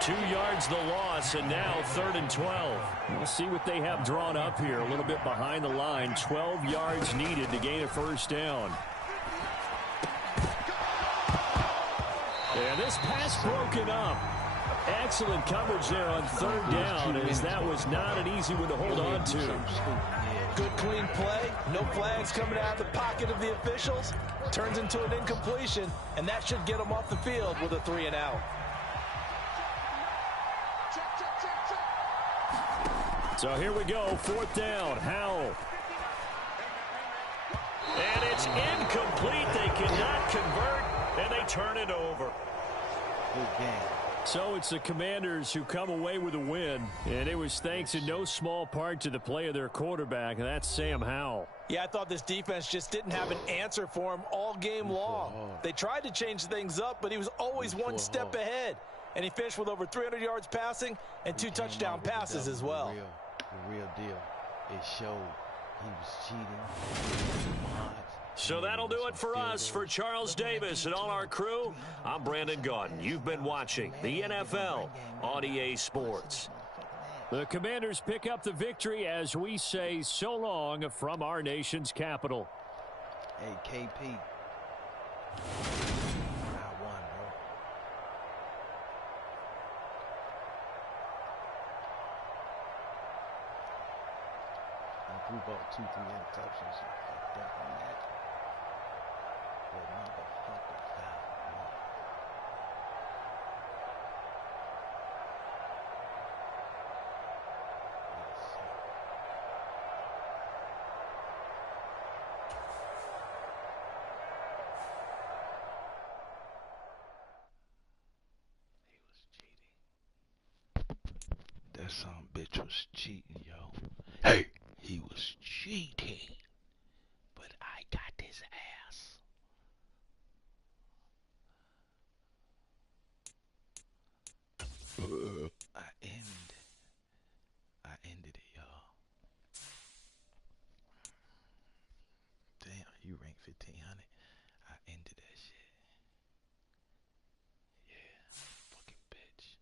2 yards the loss, and now 3rd and 12. We'll see what they have drawn up here. A little bit behind the line. 12 yards needed to gain a first down. And this pass broken up. Excellent coverage there on 3rd down, as that was not an easy one to hold on to. Good clean play. No flags coming out of the pocket of the officials. Turns into an incompletion, and that should get them off the field with a 3 and out. So here we go, 4th down, Howell. And it's incomplete. They cannot convert, and they turn it over. Good game. So it's the Commanders who come away with a win, and it was thanks in no small part to the play of their quarterback, and that's Sam Howell. Yeah, I thought this defense just didn't have an answer for him all game long. They tried to change things up, but he was always one step ahead. And he finished with over 300 yards passing and 2 touchdown passes as well. The real deal. It showed he was cheating. So that'll do it for us. For Charles Davis and all our crew, I'm Brandon Gaudin. You've been watching the NFL on EA Sports. The Commanders pick up the victory as we say so long from our nation's capital. Hey, KP. I won, bro. I grew up 2-3 interceptions. Fucked up on that. But motherfucker foul. Yes, sir. bitch was cheating, yo. Hey, he was cheating, but I got his ass. I ended it, y'all. Damn, you ranked 1500. I ended that shit. Yeah, fucking bitch.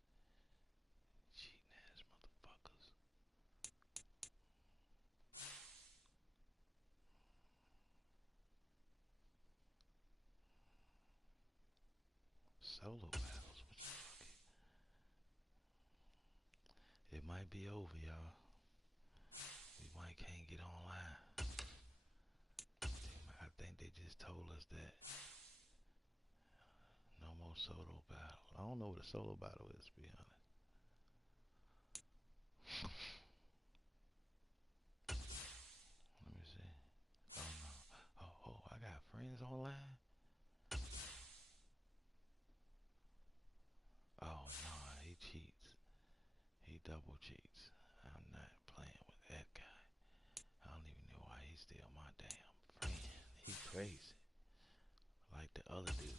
Cheating ass motherfuckers. Solo battles. What the fuck? It might be over, y'all. We might can't get online. I think they just told us that no more solo battle. I don't know what a solo battle is, to be honest. Let me see. Oh no. Oh, I got friends online. Oh no, he cheats. He double cheats. I'm not playing with that guy. I don't even know why he's still my damn friend. He crazy. Like the other dude.